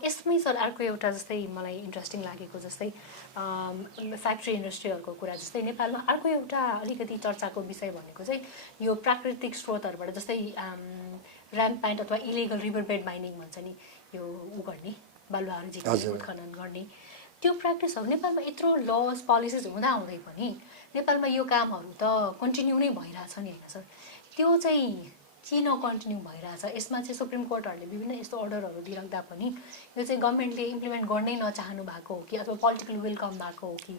यसमै सर अर्को एउटा जस्तै मलाई इन्ट्रेस्टिङ लागेको जस्तै फ्याक्ट्री इन्डस्ट्रीहरूको कुरा जस्तै नेपालमा अर्को एउटा अलिकति चर्चाको विषय भनेको चाहिँ यो प्राकृतिक स्रोतहरूबाट जस्तै ऱ्याम्प्यान्ट अथवा इलिगल रिभर बेड माइनिङ भन्छ नि, यो गर्ने बालुवाहरू झिक्ने उत्खनन गर्ने त्यो प्र्याक्टिसहरू नेपालमा यत्रो लज पोलिसिज हुँदाहुँदै पनि नेपालमा यो कामहरू त कन्टिन्यू नै भइरहेछ नि होइन सर? त्यो चाहिँ किन कन्टिन्यू भइरहेछ? यसमा चाहिँ सुप्रिम कोर्टहरूले विभिन्न यस्तो अर्डरहरू दिइराख्दा पनि यो चाहिँ गभर्मेन्टले इम्प्लिमेन्ट गर्नै नचाहनु भएको हो कि अथवा पोलिटिकल विल कम भएको हो कि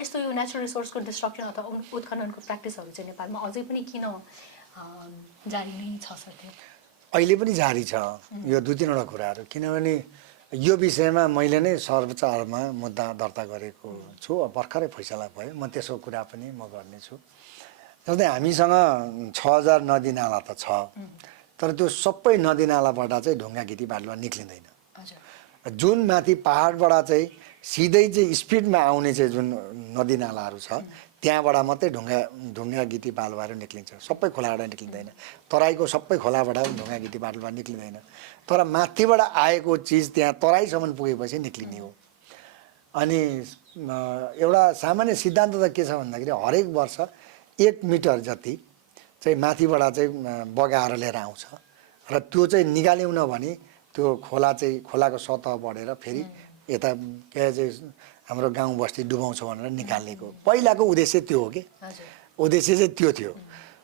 यस्तो यो नेचुरल रिसोर्सको डिस्ट्रक्सन अथवा उत्खननको प्र्याक्टिसहरू चाहिँ नेपालमा अझै पनि किन जारी नै छ सर? अहिले पनि जारी छ यो 2-3वटा कुराहरू, किनभने यो विषयमा मैले नै सर्वोच्चमा मुद्दा दर्ता गरेको छु। भर्खरै फैसला भयो, म त्यसको कुरा पनि म गर्नेछु। जस्तै हामीसँग 6000 नदी नाला त छ, तर त्यो सबै नदी नालाबाट चाहिँ ढुङ्गा गिटी बालुवा निक्लिँदैन। जुन माथि पहाडबाट चाहिँ सिधै चाहिँ स्पिडमा आउने चाहिँ जुन नदी नालाहरू छ त्यहाँबाट मात्रै ढुङ्गा गिटी बालुवाहरू निक्लिन्छ, सबै खोलाबाट निक्लिँदैन। तराईको सबै खोलाबाट ढुङ्गा गिटी बालुवा निक्लिँदैन, तर माथिबाट आएको चिज त्यहाँ तराईसम्म पुगेपछि निक्लिने हो। अनि एउटा सामान्य सिद्धान्त त के छ भन्दाखेरि हरेक वर्ष 1 मिटर जति चाहिँ माथिबाट चाहिँ बगाएर लिएर आउँछ र त्यो चाहिँ निकाल्यौँ न भने त्यो खोलाको सतह बढेर फेरि यता के चाहिँ हाम्रो गाउँ बस्ती डुबाउँछ भनेर निकाल्नेको पहिलाको उद्देश्य त्यो हो कि उद्देश्य चाहिँ त्यो थियो।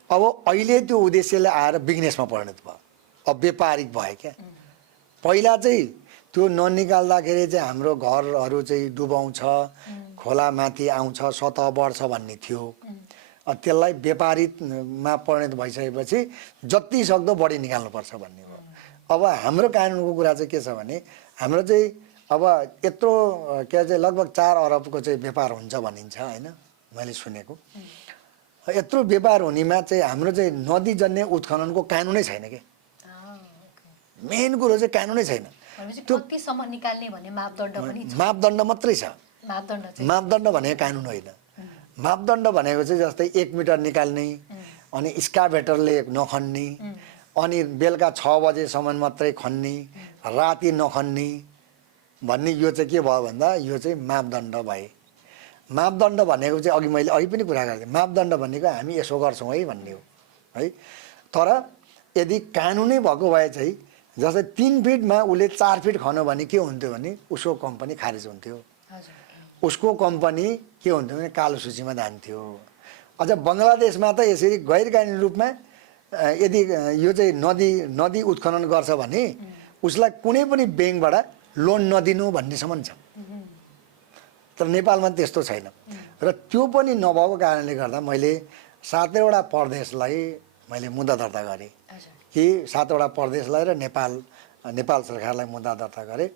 अब अहिले त्यो उद्देश्यले आएर बिजनेसमा परिणत भयो, अब व्यापारिक भयो क्या। पहिला चाहिँ त्यो ननिकाल्दाखेरि चाहिँ हाम्रो घरहरू चाहिँ डुबाउँछ, खोला माथि आउँछ, सतह बढ्छ भन्ने थियो। त्यसलाई व्यापारिकमा परिणत भइसकेपछि जति सक्दो बढी निकाल्नुपर्छ भन्ने हो। अब हाम्रो कानुनको कुरा चाहिँ के छ भने हाम्रो चाहिँ अब यत्रो के चाहिँ लगभग 4 अरबको चाहिँ व्यापार हुन्छ भनिन्छ होइन, मैले सुनेको। यत्रो व्यापार हुनेमा चाहिँ हाम्रो चाहिँ नदीजन्य उत्खननको कानुनै छैन कि। मेन कुरो चाहिँ कानुनै छैन। त्यो कतिसम्म निकाल्ने भन्ने मापदण्ड पनि छ? मापदण्ड मात्रै छ, मापदण्ड भनेको कानुन होइन। मापदण्ड भनेको चाहिँ जस्तै 1 मिटर निकाल्ने, अनि स्काभेटरले नखन्ने, अनि बेलुका 6 बजेसम्म मात्रै खन्ने, राति नखन्ने भन्ने यो चाहिँ के भयो भन्दा यो चाहिँ मापदण्ड भए। मापदण्ड भनेको चाहिँ मैले पनि कुरा गरेँ, मापदण्ड भनेको हामी यसो गर्छौँ है भन्ने हो है। तर यदि कानुनै भएको भए चाहिँ जस्तै 3 फिटमा उसले 4 फिट खन्यो भने के हुन्थ्यो भने उसको कम्पनी खारिज हुन्थ्यो, उसको कम्पनी के हुन्थ्यो भने कालो सूचीमा जान्थ्यो। अझ बङ्गलादेशमा त यसरी गैर कानुनी रूपमा यदि यो चाहिँ नदी उत्खनन गर्छ भने उसलाई कुनै पनि ब्याङ्कबाट लोन नदिनु भन्नेसम्म छ। तर नेपालमा त्यस्तो छैन र त्यो पनि नभएको कारणले गर्दा मैले 7वटा प्रदेशलाई मैले मुद्दा दर्ता गरेँ कि 7वटा प्रदेशलाई र नेपाल सरकारलाई मुद्दा दर्ता गरेँ।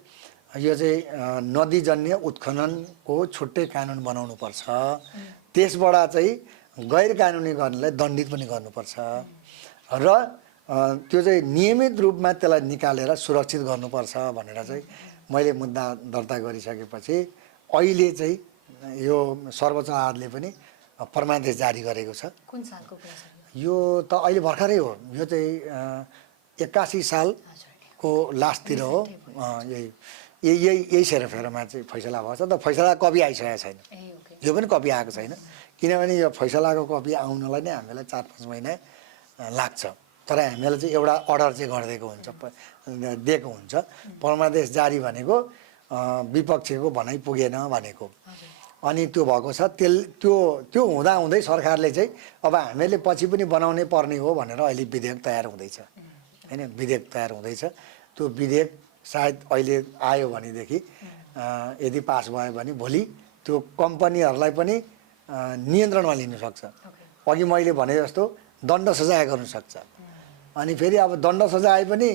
यो चाहिँ नदीजन्य उत्खननको छुट्टै कानुन बनाउनुपर्छ, त्यसबाट चाहिँ गैर कानुनी गर्नेलाई दण्डित पनि गर्नुपर्छ र त्यो चाहिँ नियमित रूपमा त्यसलाई निकालेर सुरक्षित गर्नुपर्छ भनेर चाहिँ मैले मुद्दा दर्ता गरिसकेपछि अहिले चाहिँ यो सर्वोच्च अदालतले पनि परमादेश जारी गरेको छ। कुन सालको कुरा छ यो त अहिले भर्खरै हो, यो चाहिँ 81 सालको लास्टतिर हो। यही सेरोफेरोमा चाहिँ फैसला भएको छ। त फैसला कपी आइसकेको छैन, यो पनि कपी आएको छैन, किनभने यो फैसलाको कपी आउनलाई नै हामीलाई 4-5 महिना लाग्छ। तर हामीलाई चाहिँ एउटा अर्डर चाहिँ गरिदिएको हुन्छ, दिएको हुन्छ। परमादेश जारी भनेको विपक्षीको भनाइ पुगेन भनेको, अनि त्यो भएको छ। त्यो हुँदाहुँदै सरकारले चाहिँ अब हामीले पछि पनि बनाउनै पर्ने हो भनेर अहिले विधेयक तयार हुँदैछ होइन, विधेयक तयार हुँदैछ। त्यो विधेयक सायद अहिले आयो भनेदेखि यदि पास भयो भने भोलि त्यो कम्पनीहरूलाई पनि नियन्त्रणमा लिन सक्छ। अघि मैले भने जस्तो दण्ड सजाय गर्न सक्छ। अनि फेरि अब दण्ड सजाय पनि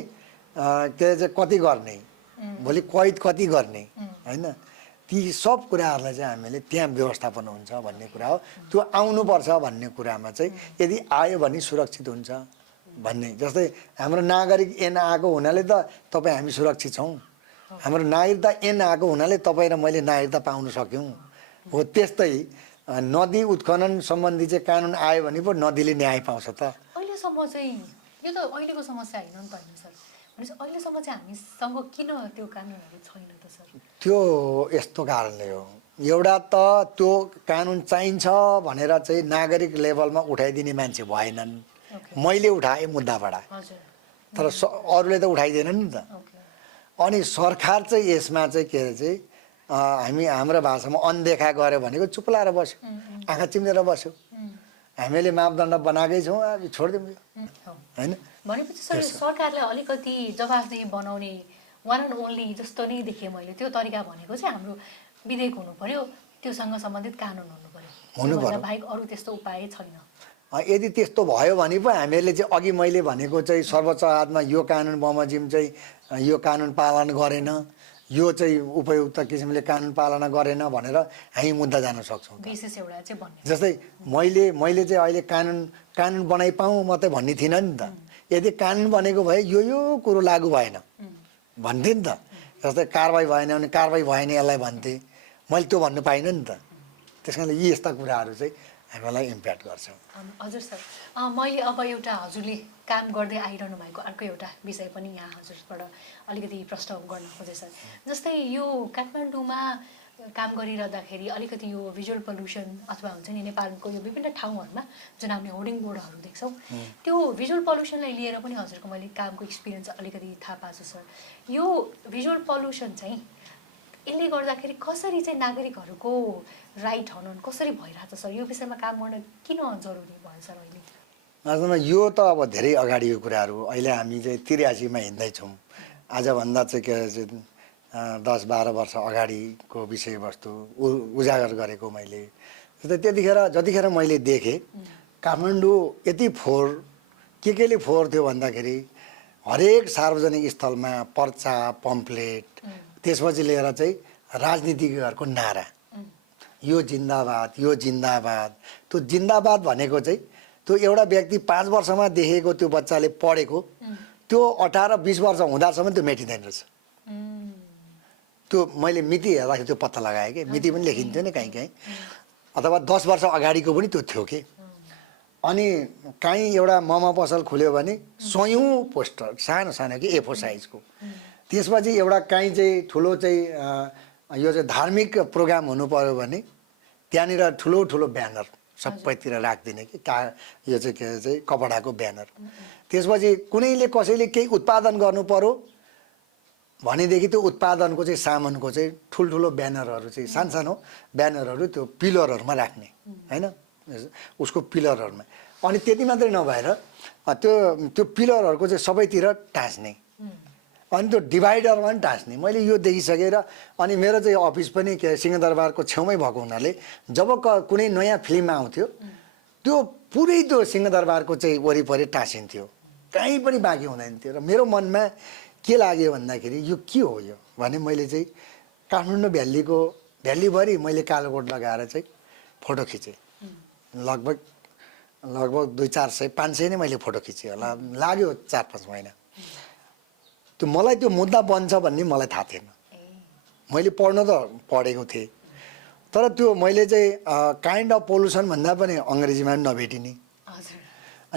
के चाहिँ कति गर्ने, भोलि कैद कति गर्ने होइन, ती सब कुराहरूलाई चाहिँ हामीले त्यहाँ व्यवस्थापन हुन्छ भन्ने कुरा हो। त्यो आउनुपर्छ भन्ने कुरामा चाहिँ यदि आयो भने सुरक्षित हुन्छ भन्ने। जस्तै हाम्रो नागरिक ऐन आएको हुनाले त तपाईँ हामी सुरक्षित छौँ, हाम्रो नागरिकता ऐन आएको हुनाले तपाईँ र मैले नागरिकता पाउन सक्यौँ। हो त्यस्तै नदी उत्खनन सम्बन्धी चाहिँ कानुन आयो भने पो नदीले न्याय पाउँछ त। अहिलेसम्म चाहिँ यो त अहिलेको समस्या होइन नि त होइन सर, भनेपछि अहिलेसम्म चाहिँ हामीसँग किन त्यो कानुनहरू छैन त सर? त्यो यस्तो कारणले हो, एउटा त त्यो कानुन चाहिन्छ भनेर चाहिँ नागरिक लेभलमा उठाइदिने मान्छे भएनन्। मैले उठाएँ मुद्दाबाट, तर अरूले त उठाइदिएनन् नि त। अनि सरकार चाहिँ यसमा चाहिँ के अरे चाहिँ हाम्रो भाषामा अनदेखा गर्यो भनेको चुप लाएर बस्यो, आँखा चिम्लेर बस्यो। हामीले मापदण्ड बनाएकै छौँ, अब छोडिदिउँ होइन। भनेपछि सर सरकारले अलिकति जवाफदेही बनाउने वान एन्ड ओन्ली जस्तो नै देखेँ मैले, त्यो तरिका भनेको चाहिँ हाम्रो विधेयक हुनु पर्यो, त्योसँग सम्बन्धित कानुन हुनु पर्यो, बाहेक अरू त्यस्तो उपाय छैन। यदि त्यस्तो भयो भने पो हामीहरूले चाहिँ अघि मैले भनेको चाहिँ सर्वोच्च अदालतमा यो कानुन बमोजिम चाहिँ यो कानुन पालन गरेन, यो चाहिँ उपयुक्त किसिमले कानुन पालना गरेन भनेर हामी मुद्दा जान सक्छौँ। विशेष एउटा चाहिँ भन्ने जस्तै मैले चाहिँ अहिले कानुन बनाइ पाऊँ मात्रै भन्ने थिइनँ नि त। यदि कानुन बनेको भए यो कुरो लागू भएन भन्थे नि त। जस्तै कारबाही भएन भने कारबाही भएन यसलाई भन्थे, मैले त्यो भन्नु पाइनँ नि त। त्यस कारणले यी यस्ता कुराहरू चाहिँ हामीलाई इम्प्याक्ट गर्छ। हजुर सर, मैले अब एउटा हजुरले काम गर्दै आइरहनु भएको अर्को एउटा विषय पनि यहाँ हजुरबाट अलिकति प्रश्न गर्न खोजेँ सर। जस्तै यो काठमाडौँमा काम गरिरहँदाखेरि अलिकति यो भिजुअल पल्युसन अथवा हुन्छ नि नेपालको यो विभिन्न ठाउँहरूमा जुन हामीले होर्डिङ बोर्डहरू देख्छौँ, त्यो भिजुअल पल्युसनलाई लिएर पनि हजुरको मैले कामको एक्सपिरियन्स अलिकति थाहा पाएको छु सर। यो भिजुअल पल्युसन चाहिँ यसले गर्दाखेरि कसरी चाहिँ नागरिकहरूको राइट हनन कसरी भइरहेछ सर? यो विषयमा काम गर्न किन जरुरी भयो सर अहिले? वास्तवमा यो त अब धेरै अगाडिको कुराहरू, अहिले हामी चाहिँ 83मा हिँड्दैछौँ। आजभन्दा चाहिँ के अरे 10-12 वर्ष अगाडिको विषयवस्तु उजागर गरेको मैले। जतिखेर मैले देखेँ काठमाडौँ यति फोहोर केले फोहोर थियो भन्दाखेरि हरेक सार्वजनिक स्थलमा पर्चा पम्फलेट, त्यसपछि लिएर चाहिँ राजनीतिज्ञहरूको नारा, यो जिन्दाबाद यो जिन्दाबाद। त्यो जिन्दाबाद भनेको चाहिँ त्यो एउटा व्यक्ति 5 वर्षमा देखेको त्यो बच्चाले पढेको त्यो 18-20 वर्ष हुँदासम्म त्यो मेटिँदैन रहेछ। त्यो मैले मिति हेर्दाखेरि त्यो पत्ता लगाएँ कि मिति पनि लेखिन्थ्यो नि कहीँ अथवा 10 वर्ष अगाडिको पनि त्यो थियो कि। अनि कहीँ एउटा मोमो पसल खुल्यो भने 100औं पोस्टर सानो कि A4 साइजको। त्यसपछि एउटा कहीँ चाहिँ ठुलो चाहिँ यो चाहिँ धार्मिक प्रोग्राम हुनु पर्यो भने त्यहाँनिर ठुलो ब्यानर सबैतिर राखिदिने कि यो चाहिँ के चाहिँ कपडाको ब्यानर। त्यसपछि कुनैले कसैले केही उत्पादन गर्नु पर्यो भनेदेखि त्यो उत्पादनको चाहिँ सामानको चाहिँ ठुल्ठुलो ब्यानरहरू चाहिँ सानसानो ब्यानरहरू त्यो पिलरहरूमा राख्ने होइन, उसको पिलरहरूमा। अनि त्यति मात्रै नभएर त्यो त्यो पिलरहरूको चाहिँ सबैतिर टाँस्ने, अनि त्यो डिभाइडरमा पनि टाँस्ने। मैले यो देखिसकेर अनि मेरो चाहिँ अफिस पनि के सिंहदरबारको छेउमै भएको हुनाले जब कुनै नयाँ फिल्म आउँथ्यो त्यो पुरै त्यो सिंहदरबारको चाहिँ वरिपरि टाँसिन्थ्यो, कहीँ पनि बाँकी हुँदैन थियो। र मेरो मनमा के लाग्यो भन्दाखेरि यो के हो यो भने मैले चाहिँ काठमाडौँ भ्यालीभरि मैले कालो कोट लगाएर चाहिँ फोटो खिचेँ। लगभग 200-400 500 नै मैले फोटो खिचेँ होला, लाग्यो 4-5 महिना। त्यो मलाई त्यो मुद्दा बन्छ भन्ने मलाई थाहा थिएन। मैले पढ्न त पढेको थिएँ, तर त्यो मैले चाहिँ काइन्ड अफ पोल्युसन भन्दा पनि अङ्ग्रेजीमा पनि नभेटिने,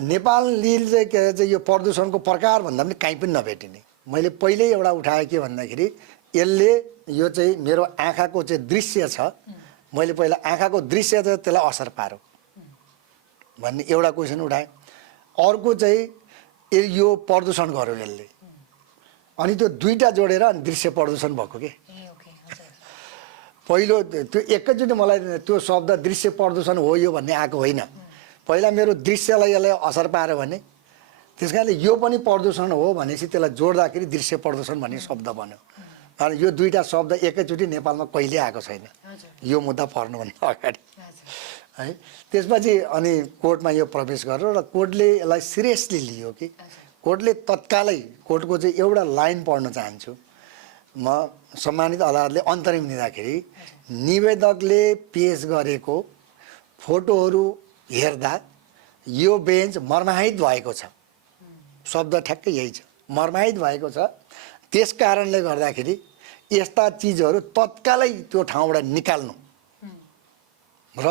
नेपाली चाहिँ के अरे चाहिँ यो प्रदूषणको प्रकार भन्दा पनि कहीँ पनि नभेटिने। मैले पहिल्यै एउटा उठाएँ के भन्दाखेरि यसले यो चाहिँ मेरो आँखाको चाहिँ दृश्य छ, मैले पहिला आँखाको दृश्य चाहिँ त्यसलाई असर पार्यो भन्ने एउटा क्वेसन उठाएँ। अर्को चाहिँ यो प्रदूषण गर्यो यसले, अनि त्यो दुईटा जोडेर अनि दृश्य प्रदूषण भएको के। पहिलो त्यो एकैचोटि मलाई त्यो शब्द दृश्य प्रदूषण हो यो भन्ने आएको होइन, पहिला मेरो दृश्यलाई यसले असर पार्यो भने त्यस कारणले यो पनि प्रदूषण हो भनेपछि त्यसलाई जोड्दाखेरि दृश्य प्रदूषण भन्ने शब्द बन्यो। अनि यो दुईटा शब्द एकैचोटि नेपालमा कहिले आएको छैन यो मुद्दा पर्नुभन्दा अगाडि है। त्यसपछि अनि कोर्टमा यो प्रवेश गरेर र कोर्टले यसलाई सिरियसली लियो कि कोर्टले तत्कालै कोर्टको चाहिँ एउटा लाइन पढ्न चाहन्छु म। सम्मानित अदालतले अन्तरिम दिँदाखेरि निवेदकले पेश गरेको फोटोहरू हेर्दा यो बेन्च मर्माहित भएको छ, शब्द ठ्याक्कै यही छ, मर्माहित भएको छ। त्यस कारणले गर्दाखेरि यस्ता चिजहरू तत्कालै त्यो ठाउँबाट निकाल्नु र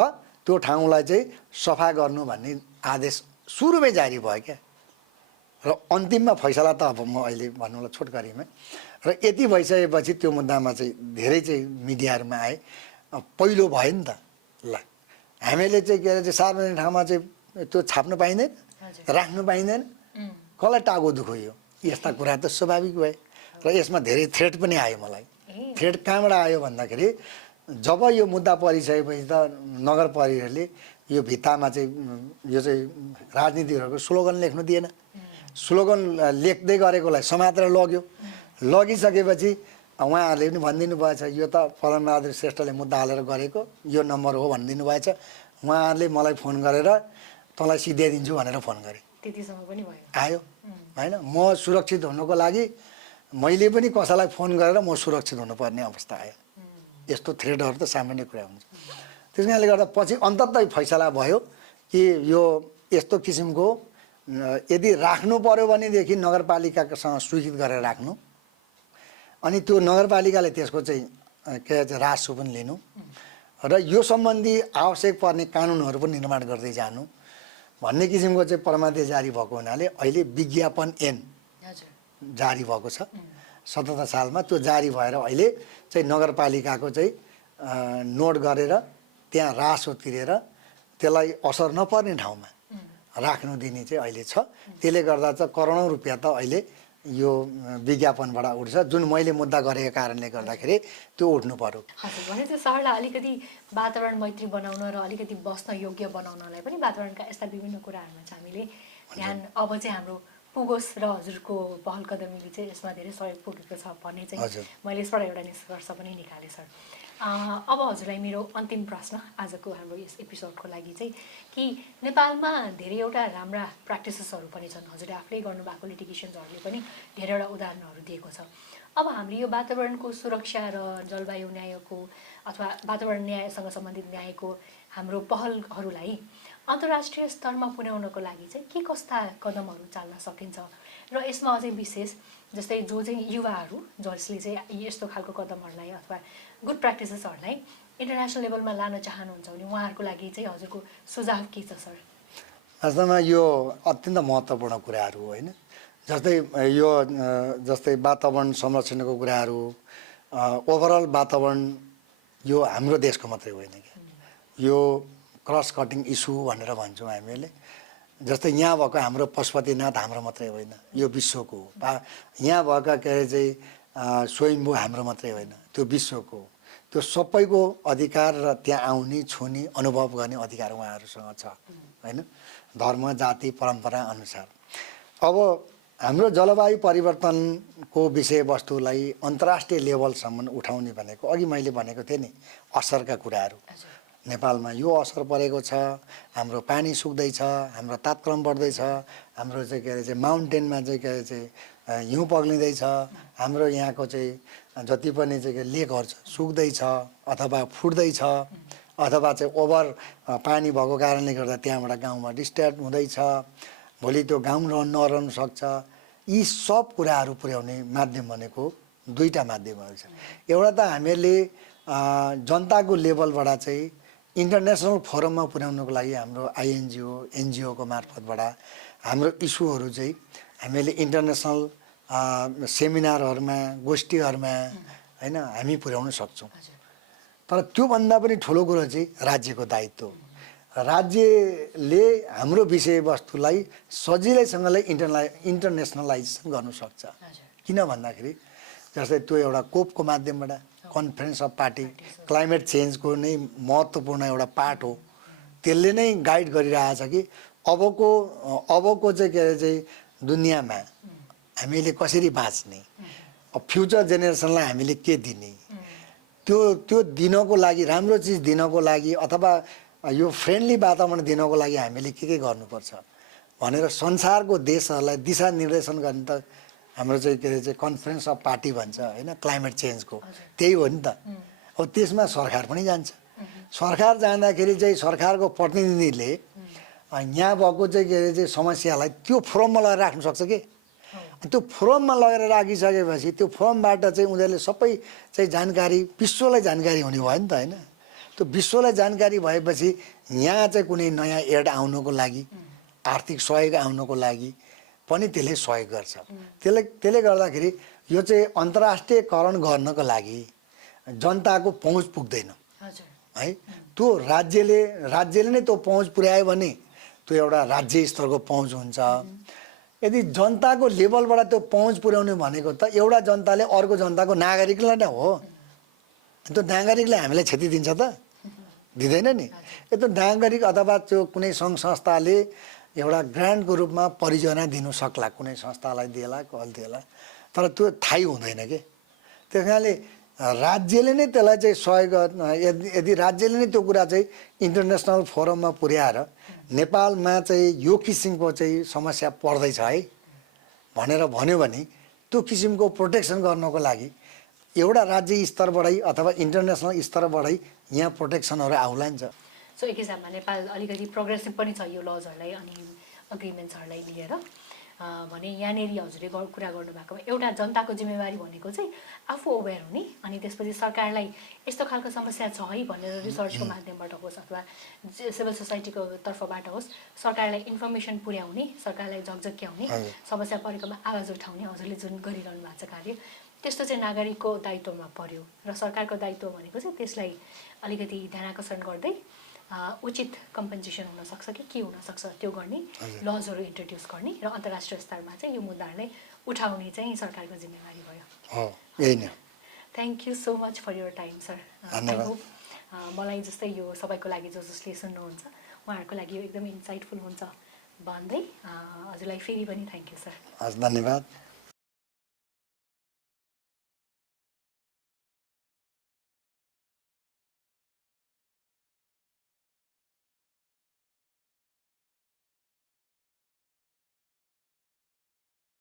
त्यो ठाउँलाई चाहिँ सफा गर्नु भन्ने आदेश सुरुमै जारी भयो क्या। र अन्तिममा फैसला त अब म अहिले भन्नुलाई छोटकरीमा र यति भइसकेपछि त्यो मुद्दामा चाहिँ धेरै चाहिँ मिडियाहरूमा आए, पहिलो भयो नि त। ल हामीले चाहिँ के अरे चाहिँ सार्वजनिक ठाउँमा चाहिँ त्यो छाप्नु पाइँदैन, राख्नु पाइँदैन, कसलाई टाउको दुख्यो यो, यस्ता कुरा त स्वाभाविक भए। र यसमा धेरै थ्रेट पनि आयो मलाई। थ्रेट कहाँबाट आयो भन्दाखेरि जब यो मुद्दा परिसकेपछि त नगर परिषदले यो भित्तामा चाहिँ यो चाहिँ राजनीतिकहरूको स्लोगन लेख्नु दिएन, स्लोगन लेख्दै गरेकोलाई समातेर लग्यो। लगिसकेपछि उहाँहरूले पनि भनिदिनु भएछ यो त पदमबहादुर श्रेष्ठले मुद्दा हालेर गरेको यो नम्बर हो भनिदिनु भएछ। उहाँहरूले मलाई फोन गरेर तँलाई सिधाइदिन्छु भनेर फोन गरे, त्यतिसम्म पनि भयो आयो होइन। म सुरक्षित हुनुको लागि मैले पनि कसैलाई फोन गरेर म सुरक्षित हुनुपर्ने अवस्था आयो। यस्तो थ्रेडहरू त सामान्य कुरा हुन्छ। त्यस कारणले गर्दा पछि अन्ततः फैसला भयो कि यो यस्तो किसिमको यदि राख्नु पर्यो भनेदेखि नगरपालिकासँग स्वीकृत गरेर राख्नु, अनि त्यो नगरपालिकाले त्यसको चाहिँ के भन्छ राजस्व पनि लिनु र यो सम्बन्धी आवश्यक पर्ने कानुनहरू पनि निर्माण गर्दै जानु भन्ने किसिमको चाहिँ परमादेश जारी भएको हुनाले अहिले विज्ञापन ऐन जारी भएको छ 77 सालमा। त्यो जारी भएर अहिले चाहिँ नगरपालिकाको चाहिँ नोट गरेर त्यहाँ रासो तिरेर त्यसलाई असर नपर्ने ठाउँमा राख्नु दिने चाहिँ अहिले छ। त्यसले गर्दा चाहिँ करोडौँ रुपियाँ त अहिले यो विज्ञापनबाट उठ्छ, जुन मैले मुद्दा गरेको कारणले गर्दाखेरि त्यो उठ्नु पर्यो। हजुर, भने त्यो सहरलाई अलिकति वातावरण मैत्री बनाउन र अलिकति बस्न योग्य बनाउनलाई पनि वातावरणका यस्ता विभिन्न कुराहरूमा चाहिँ हामीले ध्यान अब चाहिँ हाम्रो पुगोस् र हजुरको पहल कदमीले चाहिँ यसमा धेरै सहयोग पुगेको छ भन्ने चाहिँ मैले यसबाट एउटा निष्कर्ष पनि निकालेँ सर। अब हजुरलाई मेरो अन्तिम प्रश्न आजको हाम्रो यस एपिसोडको लागि चाहिँ कि नेपालमा धेरैवटा राम्रा प्र्याक्टिसेसहरू पनि छन्, हजुरले आफूले गर्नुभएको लिटिगेसन्सहरूले पनि धेरैवटा उदाहरणहरू दिएको छ। अब हामीले यो वातावरणको सुरक्षा र जलवायु न्यायको अथवा वातावरण न्यायसँग सम्बन्धित न्यायको हाम्रो पहलहरूलाई अन्तर्राष्ट्रिय स्तरमा पुर्याउनको लागि चाहिँ के कस्ता कदमहरू चाल्न सकिन्छ र यसमा अझै विशेष जस्तै जो चाहिँ युवाहरू जसले चाहिँ यस्तो खालको कदमहरूलाई अथवा गुड प्र्याक्टिसेसहरूलाई इन्टरनेसनल लेभलमा लान चाहनुहुन्छ भने उहाँहरूको लागि चाहिँ हजुरको सुझाव के छ सर? वास्तवमा यो अत्यन्त महत्त्वपूर्ण कुराहरू हो होइन। जस्तै वातावरण संरक्षणको कुराहरू, ओभरअल वातावरण यो हाम्रो देशको मात्रै होइन क्या, यो क्रस कटिङ इस्यु भनेर भन्छौँ हामीले। जस्तै यहाँ भएको हाम्रो पशुपतिनाथ हाम्रो मात्रै होइन, यो विश्वको हो। यहाँ भएका के अरे चाहिँ स्वयम्भू हाम्रो मात्रै होइन, त्यो विश्वको हो। त्यो सबैको अधिकार र त्यहाँ आउने छुने अनुभव गर्ने अधिकार उहाँहरूसँग छ होइन, धर्म जाति परम्परा अनुसार। अब हाम्रो जलवायु परिवर्तनको विषयवस्तुलाई अन्तर्राष्ट्रिय लेभलसम्म उठाउने भनेको अघि मैले भनेको थिएँ नि असरका कुराहरू। नेपालमा यो असर परेको छ, हाम्रो पानी सुक्दैछ, हाम्रो तापक्रम बढ्दैछ, हाम्रो चाहिँ के अरे चाहिँ माउन्टेनमा चाहिँ के अरे चाहिँ हिउँ पग्लिँदैछ, हाम्रो यहाँको चाहिँ जति पनि चाहिँ लेकहरू छ सुक्दैछ अथवा फुट्दैछ, अथवा चाहिँ ओभर पानी भएको कारणले गर्दा त्यहाँबाट गाउँमा डिस्टर्ब हुँदैछ, भोलि त्यो गाउँ नरहनु सक्छ। यी सब कुराहरू पुर्याउने माध्यम भनेको दुईवटा माध्यमहरू छ। एउटा त हामीहरूले जनताको लेभलबाट चाहिँ इन्टरनेसनल फोरममा पुर्याउनको लागि हाम्रो आइएनजिओ एनजिओको मार्फतबाट हाम्रो इस्युहरू चाहिँ हामीले इन्टरनेसनल सेमिनारहरूमा गोष्ठीहरूमा होइन हामी पुर्याउन सक्छौँ। तर त्योभन्दा पनि ठुलो कुरो चाहिँ राज्यको दायित्व हो। राज्यले हाम्रो विषयवस्तुलाई सजिलैसँगले इन्टरनेसनलाइजेसन गर्नु सक्छ। किन भन्दाखेरि जस्तै त्यो एउटा कोपको माध्यमबाट, कन्फरेन्स अफ पार्टी, क्लाइमेट चेन्जको नै महत्त्वपूर्ण एउटा पार्ट हो। त्यसले नै गाइड गरिरहेछ कि अबको चाहिँ के अरे चाहिँ दुनियाँमा हामीले कसरी बाँच्ने, फ्युचर जेनेरेसनलाई हामीले के दिने, त्यो दिनको लागि, राम्रो चिज दिनको लागि अथवा यो फ्रेन्डली वातावरण दिनको लागि हामीले के गर्नुपर्छ भनेर संसारको देशहरूलाई दिशानिर्देशन गर्ने त हाम्रो चाहिँ के अरे चाहिँ कन्फरेन्स अफ पार्टी भन्छ होइन, क्लाइमेट चेन्जको त्यही हो नि त। अब त्यसमा सरकार पनि जान्छ। सरकार जाँदाखेरि चाहिँ सरकारको प्रतिनिधिले यहाँ भएको चाहिँ के अरे चाहिँ समस्यालाई त्यो फोरममा लगेर राख्नु सक्छ कि। त्यो फोरममा लगेर राखिसकेपछि त्यो फोरमबाट चाहिँ उनीहरूले सबै चाहिँ जानकारी विश्वलाई जानकारी हुने भयो नि त होइन। त्यो विश्वलाई जानकारी भएपछि यहाँ चाहिँ कुनै नयाँ एड आउनुको लागि, आर्थिक सहयोग आउनुको लागि पनि त्यसले सहयोग गर्छ। त्यसले गर्दाखेरि यो चाहिँ अन्तर्राष्ट्रियकरण गर्नको लागि जनताको पहुँच पुग्दैन है। त्यो राज्यले नै त्यो पहुँच पुर्यायो भने त्यो एउटा राज्य स्तरको पहुँच हुन्छ। यदि जनताको लेभलबाट त्यो पहुँच पुर्याउने भनेको त एउटा जनताले अर्को जनताको नागरिकलाई नै हो। त्यो नागरिकले हामीलाई क्षति दिन्छ त दिँदैन नि। त्यो नागरिक अथवा त्यो कुनै सङ्घ संस्थाले एउटा ग्रान्टको रूपमा परियोजना दिनु सक्ला, कुनै संस्थालाई दिएला कल दिएला, तर त्यो थाहै हुँदैन कि। त्यस कारणले राज्यले नै त्यसलाई चाहिँ सहयोग, यदि राज्यले नै त्यो कुरा चाहिँ इन्टरनेसनल फोरममा पुर्याएर नेपालमा चाहिँ यो किसिमको चाहिँ समस्या पर्दैछ है भनेर भन्यो भने त्यो किसिमको प्रोटेक्सन गर्नको लागि एउटा राज्य स्तरबाटै अथवा इन्टरनेसनल स्तरबाटै यहाँ प्रोटेक्सनहरू आउला नि छ। सो एक हिसाबमा नेपाल अलिकति प्रोग्रेसिभ पनि छ यो लजहरूलाई अनि अग्रिमेन्ट्सहरूलाई लिएर भने यहाँनिर हजुरले कुरा गर्नुभएकोमा एउटा जनताको जिम्मेवारी भनेको चाहिँ आफू अवेर हुने अनि त्यसपछि सरकारलाई यस्तो खालको समस्या छ है भनेर रिसर्चको माध्यमबाट होस् अथवा सिभिल सोसाइटीको तर्फबाट होस् सरकारलाई इन्फर्मेसन पुर्याउने, सरकारलाई झकझक्याउने, समस्या परेकोमा आवाज उठाउने हजुरले जुन गरिरहनु भएको छ कार्य, त्यस्तो चाहिँ नागरिकको दायित्वमा पर्यो र सरकारको दायित्व भनेको चाहिँ त्यसलाई अलिकति ध्यान आकर्षण गर्दै उचित कम्पन्सेसन हुनसक्छ कि के हुनसक्छ त्यो गर्ने, लजहरू इन्ट्रोड्युस गर्ने र अन्तर्राष्ट्रिय स्तरमा चाहिँ यो मुद्दाहरूलाई उठाउने चाहिँ सरकारको जिम्मेवारी भयो। यही नै। Thank you so much for your time sir. I hope मलाई जस्तै यो सबैको लागि जसले सुन्नुहुन्छ उहाँहरूको लागि यो एकदमै इन्साइटफुल हुन्छ भन्दै हजुरलाई फेरि पनि थ्याङ्क यू सर। धन्यवाद।